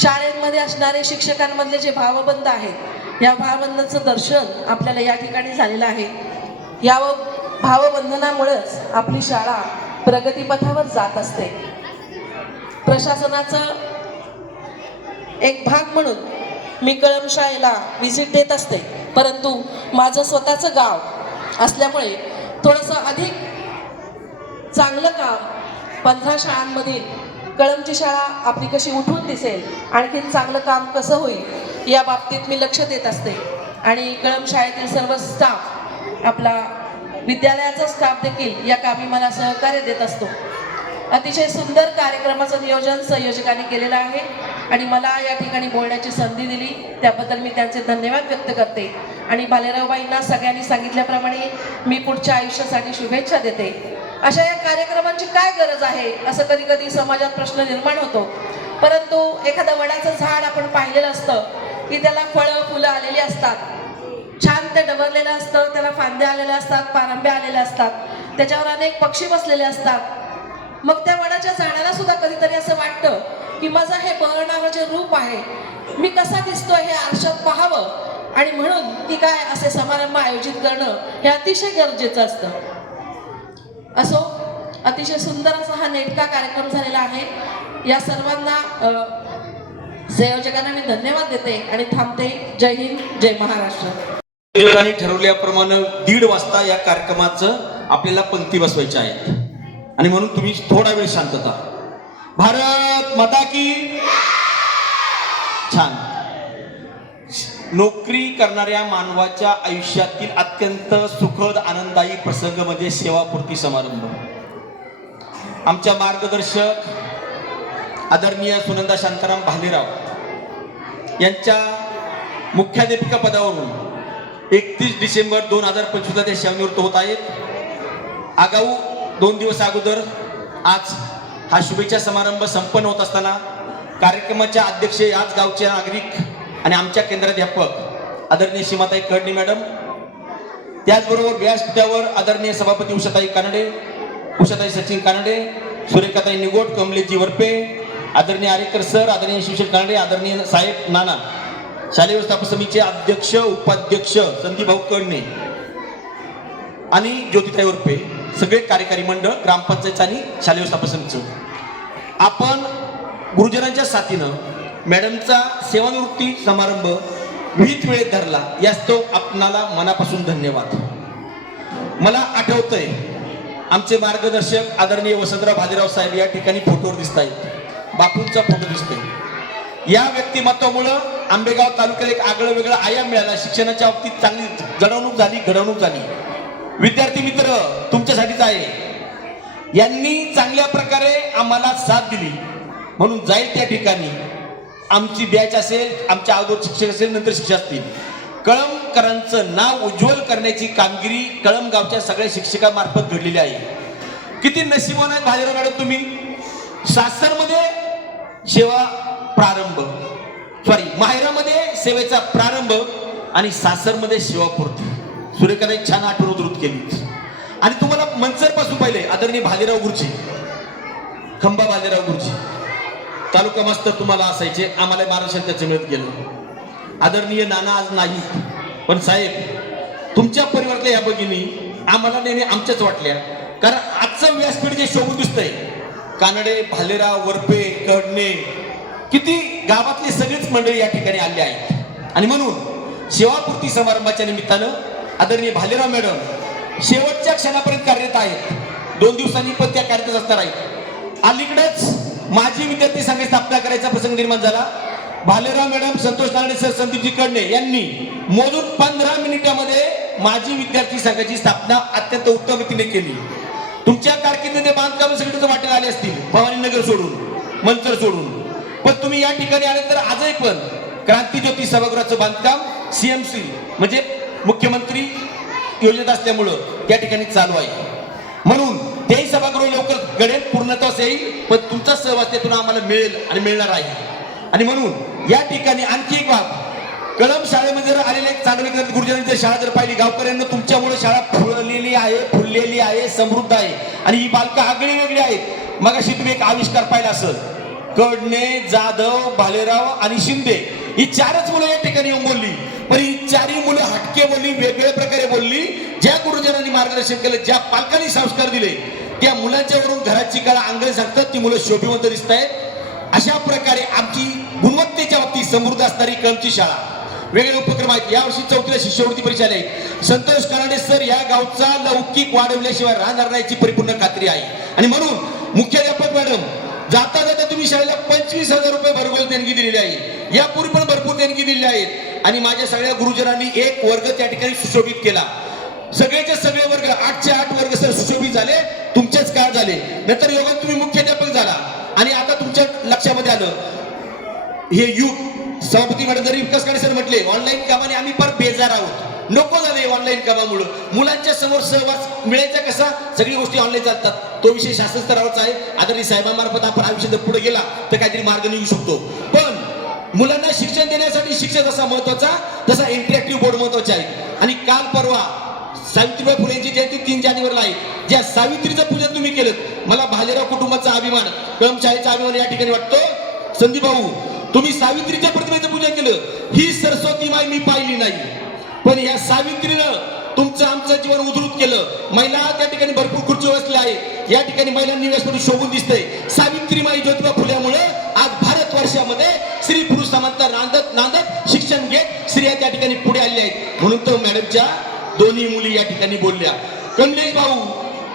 शाळेमध्ये असणारे शिक्षकांमधले जे भावबंध आहेत या भावबंधाचं दर्शन आपल्याला या ठिकाणी झालेलं आहे. या भावबंधनामुळेच आपली शाळा प्रगतीपथावर जात असते. प्रशासनाचं एक भाग म्हणून मी कळंब शाळेला व्हिजिट देत असते, परंतु माझं स्वतःचं गाव असल्यामुळे थोडंसं अधिक चांगलं काम 15 शाळांमधील कळंबची शाळा आपली कशी उठून दिसेल, आणखीन चांगलं काम कसं होईल या बाबतीत मी लक्ष देत असते आणि कळंब शाळेतील सर्व स्टाफ, आपला विद्यालयाचा स्टाफ देखील या कामी मला सहकार्य देत असतो. अतिशय सुंदर कार्यक्रमाचं नियोजन संयोजकांनी केलेलं आहे आणि मला या ठिकाणी बोलण्याची संधी दिली त्याबद्दल मी त्यांचे धन्यवाद व्यक्त करते आणि भालेरावबाईंना सगळ्यांनी सांगितल्याप्रमाणे मी पुढच्या आयुष्यासाठी शुभेच्छा देते. अशा या कार्यक्रमांची काय गरज आहे असं कधी कधी समाजात प्रश्न निर्माण होतो, परंतु एखादं वडाचं झाड आपण पाहिलेलं असतं की त्याला फळं फुलं आलेली असतात, छान ते डबरलेलं असतं, त्याला फांद्या आलेल्या असतात, पारंब्या आलेल्या असतात, त्याच्यावर अनेक पक्षी बसलेले असतात. मग त्या वडाच्या झाडाला सुद्धा कधीतरी असं वाटतं की माझं हे बहरणारं जे रूप आहे मी कसा दिसतोय हे आरशात पाहावं आणि म्हणून की काय असे समारंभ आयोजित करणं हे अतिशय गरजेचं असतं. असो, अतिशय सुंदर असा हा नेटका कार्यक्रम झालेला आहे. या सर्वांना संयोजकांना मी धन्यवाद देते आणि थांबते. जय हिंद, जय महाराष्ट्र. संयोजकांनी ठरवल्याप्रमाणे 1:30 वाजता या कार्यक्रमाचं आपल्याला पंक्ती बसवायच्या आहेत आणि म्हणून तुम्ही थोडा वेळ शांतता. भारत माता की. छान. नोकरी करणाऱ्या मानवाच्या आयुष्यातील अत्यंत सुखद आनंददायी प्रसंग म्हणजे सेवापूर्ती समारंभ. आमच्या मार्गदर्शक आदरणीय सुनंदा शांताराम भालेराव यांच्या मुख्याध्यापिका पदावरून 31 डिसेंबर 2025 ते सेवानिवृत्त होत आहेत. आगाऊ 2 दिवस अगोदर आज हा शुभेच्छा समारंभ संपन्न होत असताना कार्यक्रमाच्या अध्यक्ष याच गावचे नागरिक आणि आमच्या केंद्राध्यापक आदरणीय सीमाताई कडणी मॅडम, त्याचबरोबर व्यासपीठावर आदरणीय सभापती उषाताई कानडे, उषाताई सचिन कानडे, सुरेखाताई निगोट, कमलेशजी वरपे, आदरणीय आरेकर सर, आदरणीय शिवशेठ कानडे, आदरणीय साहेब नाना, शालेय व्यवस्थापन समितीचे अध्यक्ष उपाध्यक्ष संदीप भाऊ कडणे आणि ज्योतिताई उर्फे सगळे कार्यकारी मंडळ, ग्रामपंचायत आणि शालेय व्यवस्थापन समितीचं, आपण गुरुजनांच्या साथीनं मॅडमचा सेवानिवृत्ती समारंभ विहित वेळेत धरला, यास्तव आपणाला मनापासून धन्यवाद. मला आठवतंय आमचे मार्गदर्शक आदरणीय वसंतराव भालेराव साहेब या ठिकाणी फोटोवर दिसत आहेत, बापूंचा फोटो दिसतोय. या व्यक्तिमत्वामुळं आंबेगाव तालुक्याला एक आगळं वेगळं आयाम मिळाला. शिक्षणाच्या बाबतीत चांगली घडवणूक झाली. विद्यार्थी मित्र तुमच्यासाठीच आहे. यांनी चांगल्या प्रकारे आम्हाला साथ दिली म्हणून जाईल त्या ठिकाणी आमची बॅच असेल, आमच्या अगोदर शिक्षक असेल, नंतर शिक्षक असतील, कळमकरांचं नाव उज्ज्वल करण्याची कामगिरी कळमगावच्या सगळ्या शिक्षकांमार्फत घडलेली आहे. किती नशिबवान आहे भालेराव मॅडम तुम्ही. सासरमध्ये सेवा प्रारंभ, माहेरामध्ये सेवेचा प्रारंभ आणि सासरमध्ये सेवापूर्ती. सुरेखाने छान आठवण उद्धृत केली. आणि तुम्हाला मनसर पासून पाहिले आदरणीय भालेराव गुरुजी, खंबा भालेराव गुरुजी, तालुका मास्तर तुम्हाला असायचे, आम्हाला महाराष्ट्रात त्याचं मिळत गेलं. आदरणीय नाना आज नाही, पण साहेब तुमच्या परिवारातल्या या भगिनी आम्हाला नेहमी आमच्याच वाटल्या. कारण आजचं व्यासपीठ जे शोभून दिसतंय, कानडे, भालेराव, वरपे, कडणे, किती गावातले सगळेच मंडळी या ठिकाणी आले आहेत. आणि म्हणून सेवापूर्ती समारंभाच्या निमित्तानं आदरणीय भालेराव मॅडम शेवटच्या क्षणापर्यंत कार्यरत आहेत. 2 दिवसांनी पण त्या कार्यरत असणार आहेत. अलीकडेच माजी विद्यार्थी संघ स्थापना करायचा प्रसंग निर्माण झाला. भालेराव मॅडम, संतोष नागडे सर, संदीपजी कडणे यांनी मोजून 15 मिनिटामध्ये माजी विद्यार्थी संघाची स्थापना अत्यंत उत्तम रीतीने केली. तुमच्या कारकिर्दीने बांधकाम सगळीकडे वाटेला आले असतील, भवानीनगर सोडून, मंचर सोडून, पण तुम्ही या ठिकाणी आल्यानंतर आजही पण क्रांतीज्योती सभागृहाचं बांधकाम CMC म्हणजे मुख्यमंत्री योजनेत असल्यामुळं त्या ठिकाणी चालू आहे. म्हणून तेही सभागृह लवकर घडेल, पूर्णत्वास येईल, पण तुमचा सहवास त्यातून आम्हाला मिळेल आणि मिळणार आहे. आणि म्हणून या ठिकाणी आणखी एक बाब, कळम शाळेमध्ये जर आलेले चांगले गुरुजनांची शाळा जर पाहिली, गावकऱ्यांना तुमच्यामुळे शाळा फुललेली आहे, फुललेली आहे, समृद्ध आहे. आणि ही बालकं आगळी वेगळी आहेत. मगाशी तुम्ही एक आविष्कार पाहिला असेल, कडणे, जाधव, भालेराव आणि शिंदे ही 4च मुलं या ठिकाणी येऊन बोलली. पण ही 4ही मुलं हटके बोलली, वेगवेगळ्या प्रकारे बोलली. ज्या गुरुजनांनी मार्गदर्शन केलं, ज्या पालकांनी संस्कार दिले, त्या मुलांच्यावरून घराची कळा अंगण सांगतात, ती मुलं शोभिवंत दिसत आहेत. अशा प्रकारे आमची गुणवत्तेच्या बाबतीत समृद्ध असणारी कळमची शाळा, वेगवेगळे उपक्रम आहेत. यावर्षी 4थीला शिष्यवृत्ती परीक्षा आहे. संतोष कानडे सर या गावचा लौकिक वाढवल्याशिवाय राहणार नाही याची परिपूर्ण खात्री आहे. आणि म्हणून मुख्याध्यापक मॅडम, जाता जाता तुम्ही शाळेला 25,000 रुपये भरघोस देणगी दिलेली आहे. यापूर्वी पण भरपूर देणगी दिलेली आहेत. आणि माझ्या सगळ्या गुरुजनांनी एक वर्ग त्या ठिकाणी सुशोभित केला. सगळेचे सगळे वर्ग 8चे 8 वर्ग सर सुशोभित झाले. तुमचेच काळ झाले. नंतर योगात तुम्ही मुख्याध्यापक झाला. आणि आता तुमच्या लक्षामध्ये आलं हे युग, सभापती मॅडम जरी विकास काळे सर म्हटले ऑनलाईन कामाने आम्ही फार बेजार आहोत, नको झाले ऑनलाईन कामामुळे. मुलांच्या समोर सहवास मिळायचा कसा, सगळी गोष्टी ऑनलाईन चालतात. तो विषय शासन स्तरावरचा आहे. आदरणीय साहेबांमार्फत आपण हा विषय जर पुढे गेला तर काहीतरी मार्ग निघू शकतो. पण मुलांना शिक्षण देण्यासाठी शिक्षक जसा महत्वाचा, तसा इंटरॅक्टिव्ह बोर्ड महत्वाचा आहे. आणि काल परवा सावित्रीबाई फुले यांची जयंती 3 जानेवारीला आहे. ज्या सावित्रीचं पूजन तुम्ही केलं, मला भालेराव कुटुंबाचा अभिमान, कळमशाळेचा अभिमान या ठिकाणी वाटतो. संदीप भाऊ, तुम्ही सावित्रीच्या प्रतिमेचं पूजन केलं. ही सरस्वती माई मी पाहिली नाही, पण या सावित्रीनं तुमचं आमचं जीवन उद्धृत केलं. महिला त्या ठिकाणी भरपूर खुर्ची बसल्या आहेत. या ठिकाणी महिलांनी व्यासपीठ शोभून दिसतंय. सावित्रीमाई ज्योतिबा फुल्यामुळे आज भारतवर्षामध्ये स्त्री पुरुष समानता नांदत नांदत शिक्षण घेत स्त्रिया त्या ठिकाणी पुढे आल्या आहेत. म्हणून तो मॅडमच्या दोन्ही मुली या ठिकाणी बोलल्या. कमलेश भाऊ,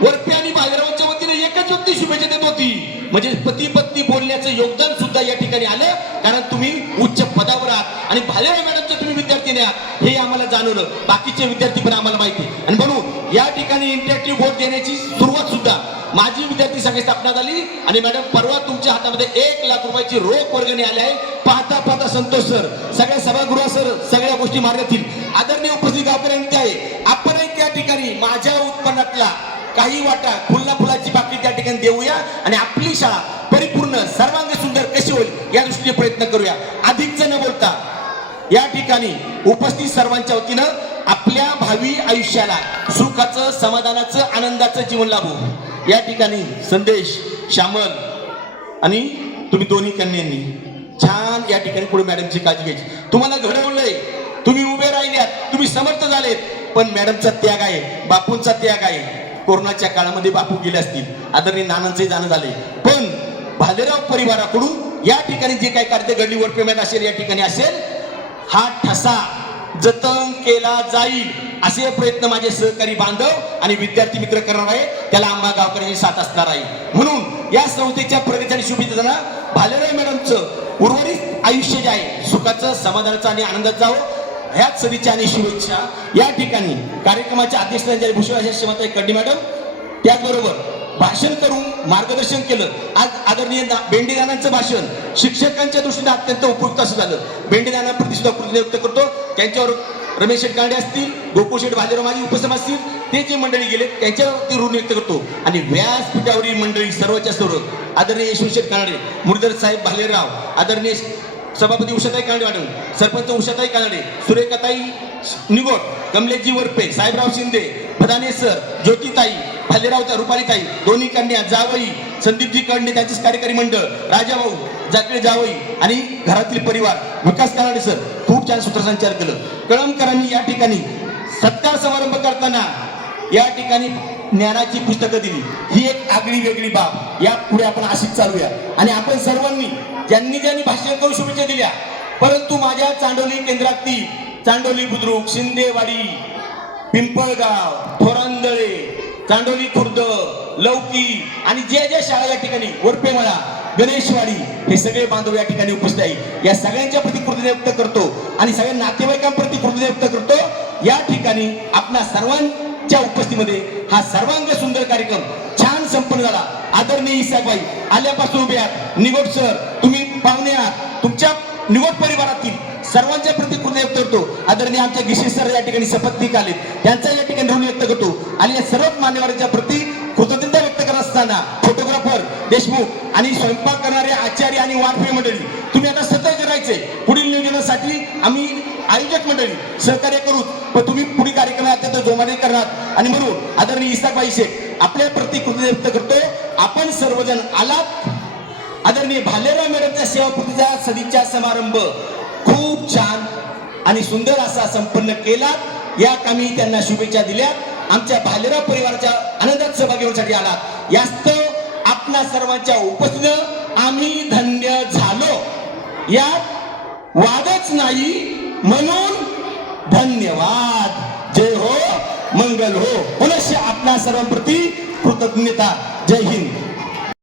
वरपे आणि भालेरावांच्या वतीने एकच व्यक्ती शुभेच्छा देत होती, म्हणजे पती पत्नी बोलण्याचं योगदान सुद्धा या ठिकाणी आलं. कारण तुम्ही उच्च पदावर आहात आणि भालेराव मॅडमचे तुम्ही विद्यार्थी आहात हे आम्हाला जाणवलं. बाकीचे विद्यार्थी पण आम्हाला माहिती. आणि म्हणून या ठिकाणी इंटरॅक्टिव्ह बोर्ड देण्याची सुरुवात सुद्धा माजी विद्यार्थी संघ स्थापना झाली. आणि मॅडम, परवा तुमच्या हातामध्ये 1 लाख रुपयाची रोख वर्गणी आली आहे. पाहता पाहता संतोष सर, सगळ्या सभागृहासर सगळ्या गोष्टी मार्गातील आदरणीय उपस्थित गावकऱ्यांचे आहे. आपणही त्या ठिकाणी माझ्या उत्पन्नातला काही वाटा फुलाची पाकळी त्या ठिकाणी देऊया आणि आपली शाळा परिपूर्ण सर्वांग सुंदर कशी होईल या दृष्टीने प्रयत्न करूया. अधिकच न बोलता या ठिकाणी उपस्थित सर्वांच्या वतीनं आपल्या भावी आयुष्याला सुखाचं, समाधानाचं, आनंदाचं जीवन लाभो या ठिकाणी संदेश, श्यामल आणि तुम्ही दोन्ही कन्यांनी छान या ठिकाणी पुढे मॅडमची काळजी घ्यायची. तुम्हाला घडवलंय, तुम्ही उभे राहिल्यात, तुम्ही समर्थ झालेत, पण मॅडमचा त्याग आहे, बापूंचा त्याग आहे. कोरोनाच्या काळामध्ये बापू गेले असतील, आदरणीय नानांचे जाणं झाले, पण भालेराव परिवाराकडून या ठिकाणी जे काही कार्य घडली वरपेम्यात असेल, या ठिकाणी असेल, हा ठसा जतन केला जाईल असे प्रयत्न माझे सहकारी बांधव आणि विद्यार्थी मित्र करणार आहे. त्याला आंबा गावकऱ्यांची साथ असणार आहे. म्हणून या संस्थेच्या प्रगती आणि शुभेच्छा भालेराव मॅडमचं उर्वरित आयुष्य जे आहे सुखाचं, समाधानाचं आणि आनंदात जावं ह्याच सदिच्छा आणि शुभेच्छा. या ठिकाणी कार्यक्रमाच्या अध्यक्षस्थानी भूषण श्रीमती कड्डी मॅडम, त्याचबरोबर भाषण करून मार्गदर्शन केलं. आज आदरणीय बेंडेदानांचं भाषण शिक्षकांच्या दृष्टीने अत्यंत उपयुक्त असं झालं. बेंडेदानाप्रती सुद्धा कृतज्ञता व्यक्त करतो. त्यांच्यावर रमेश शेठ कांडे असतील, गोकुळ शेठ भालेराव माझी उपस्थित असतील, ते जे मंडळी गेले त्यांच्यावरती ऋण व्यक्त करतो. आणि व्यासपीठावरील मंडळी सर्वच्या सर्व आदरणीय यशवंत शेठ कानडे, मुरलीधर साहेब भालेराव, आदरणीय सभापती उषाताई कानडे मॅडम, सरपंच उषाताई कानडे, सुरेखाताई निगोट, कमलेशजी वरपे, साहेबराव शिंदे, भदाने सर, ज्योतिताई भालेरावच्या रुपालीताई, दोन्ही कन्या जावई, संदीपजी कडणे त्यांचेच कार्यकारी मंडळ, राजाभाऊ जाकळे जावई आणि घरातील परिवार, विकास कानडे सर खूप छान सूत्रसंचार केलं. कळमकरांनी या ठिकाणी सत्कार समारंभ करताना या ठिकाणी ज्ञानाची पुस्तकं दिली. ही एक आगळी वेगळी बाब. या पुढे आपण अशीच चालूया. आणि आपण सर्वांनी ज्यांनी ज्यांनी भाषण करून शुभेच्छा दिल्या, परंतु माझ्या चांडोली केंद्रातील चांडोली बुद्रुक, शिंदेवाडी, पिंपळगाव, थोरांदळे, चांडोली खुर्द, लौकी आणि ज्या शाळा या ठिकाणी वरपेमळा, गणेशवाडी हे सगळे बांधव या ठिकाणी उपस्थित आहे. या सगळ्यांच्या प्रति कृतज्ञता व्यक्त करतो आणि सगळ्या नातेवाईकांप्रती कृतज्ञता व्यक्त करतो. या ठिकाणी आपल्या सर्वांच्या उपस्थितीमध्ये हा सर्वांग सुंदर कार्यक्रम छान संपन्न झाला. आदरणीय इसाबाई आल्यापासून उभे आहात, निगोट सर तुम्ही पाहुणे आहात, तुमच्या निगोट परिवारातील सर्वांच्या प्रति कृतज्ञता व्यक्त करतो. आदरणीय आमच्या गिशे सर या ठिकाणी शपथविधी आले, त्यांचा या ठिकाणी ऋण व्यक्त करतो. आणि या सर्व मान्यवरांच्या प्रति कृतज्ञता व्यक्त करत असताना फोटोग्राफर देशमुख आणि स्वयंपाक करणारे आचार्य आणि वारपी मंडळी तुम्ही आता सतर्क करायचे. पुढील नियोजनासाठी आम्ही आयोजक मंडळी सहकार्य करू, पण तुम्ही पुढील कार्यक्रम अत्यंत जोमाने करणार. आणि म्हणून आदरणीय इसाकबाई शेख आपल्या प्रति कृतज्ञता व्यक्त करतो. आपण सर्वजण आलात. आदरणीय भालेराव मॅडमच्या सेवापूर्तीचा सदिच्छा समारंभ खूप छान आणि सुंदर असा संपन्न केला. या कामी त्यांना शुभेच्छा दिल्या. आमच्या भालेराव परिवाराच्या आनंदात सहभागी होण्यासाठी आलात. यास्तव आपल्या सर्वांच्या उपस्थितीनं आम्ही धन्य झालो. यात वादच नाही, म्हणून धन्यवाद. जय हो, मंगल हो. पुनश्च आपल्या सर्वांप्रती कृतज्ञता. जय हिंद.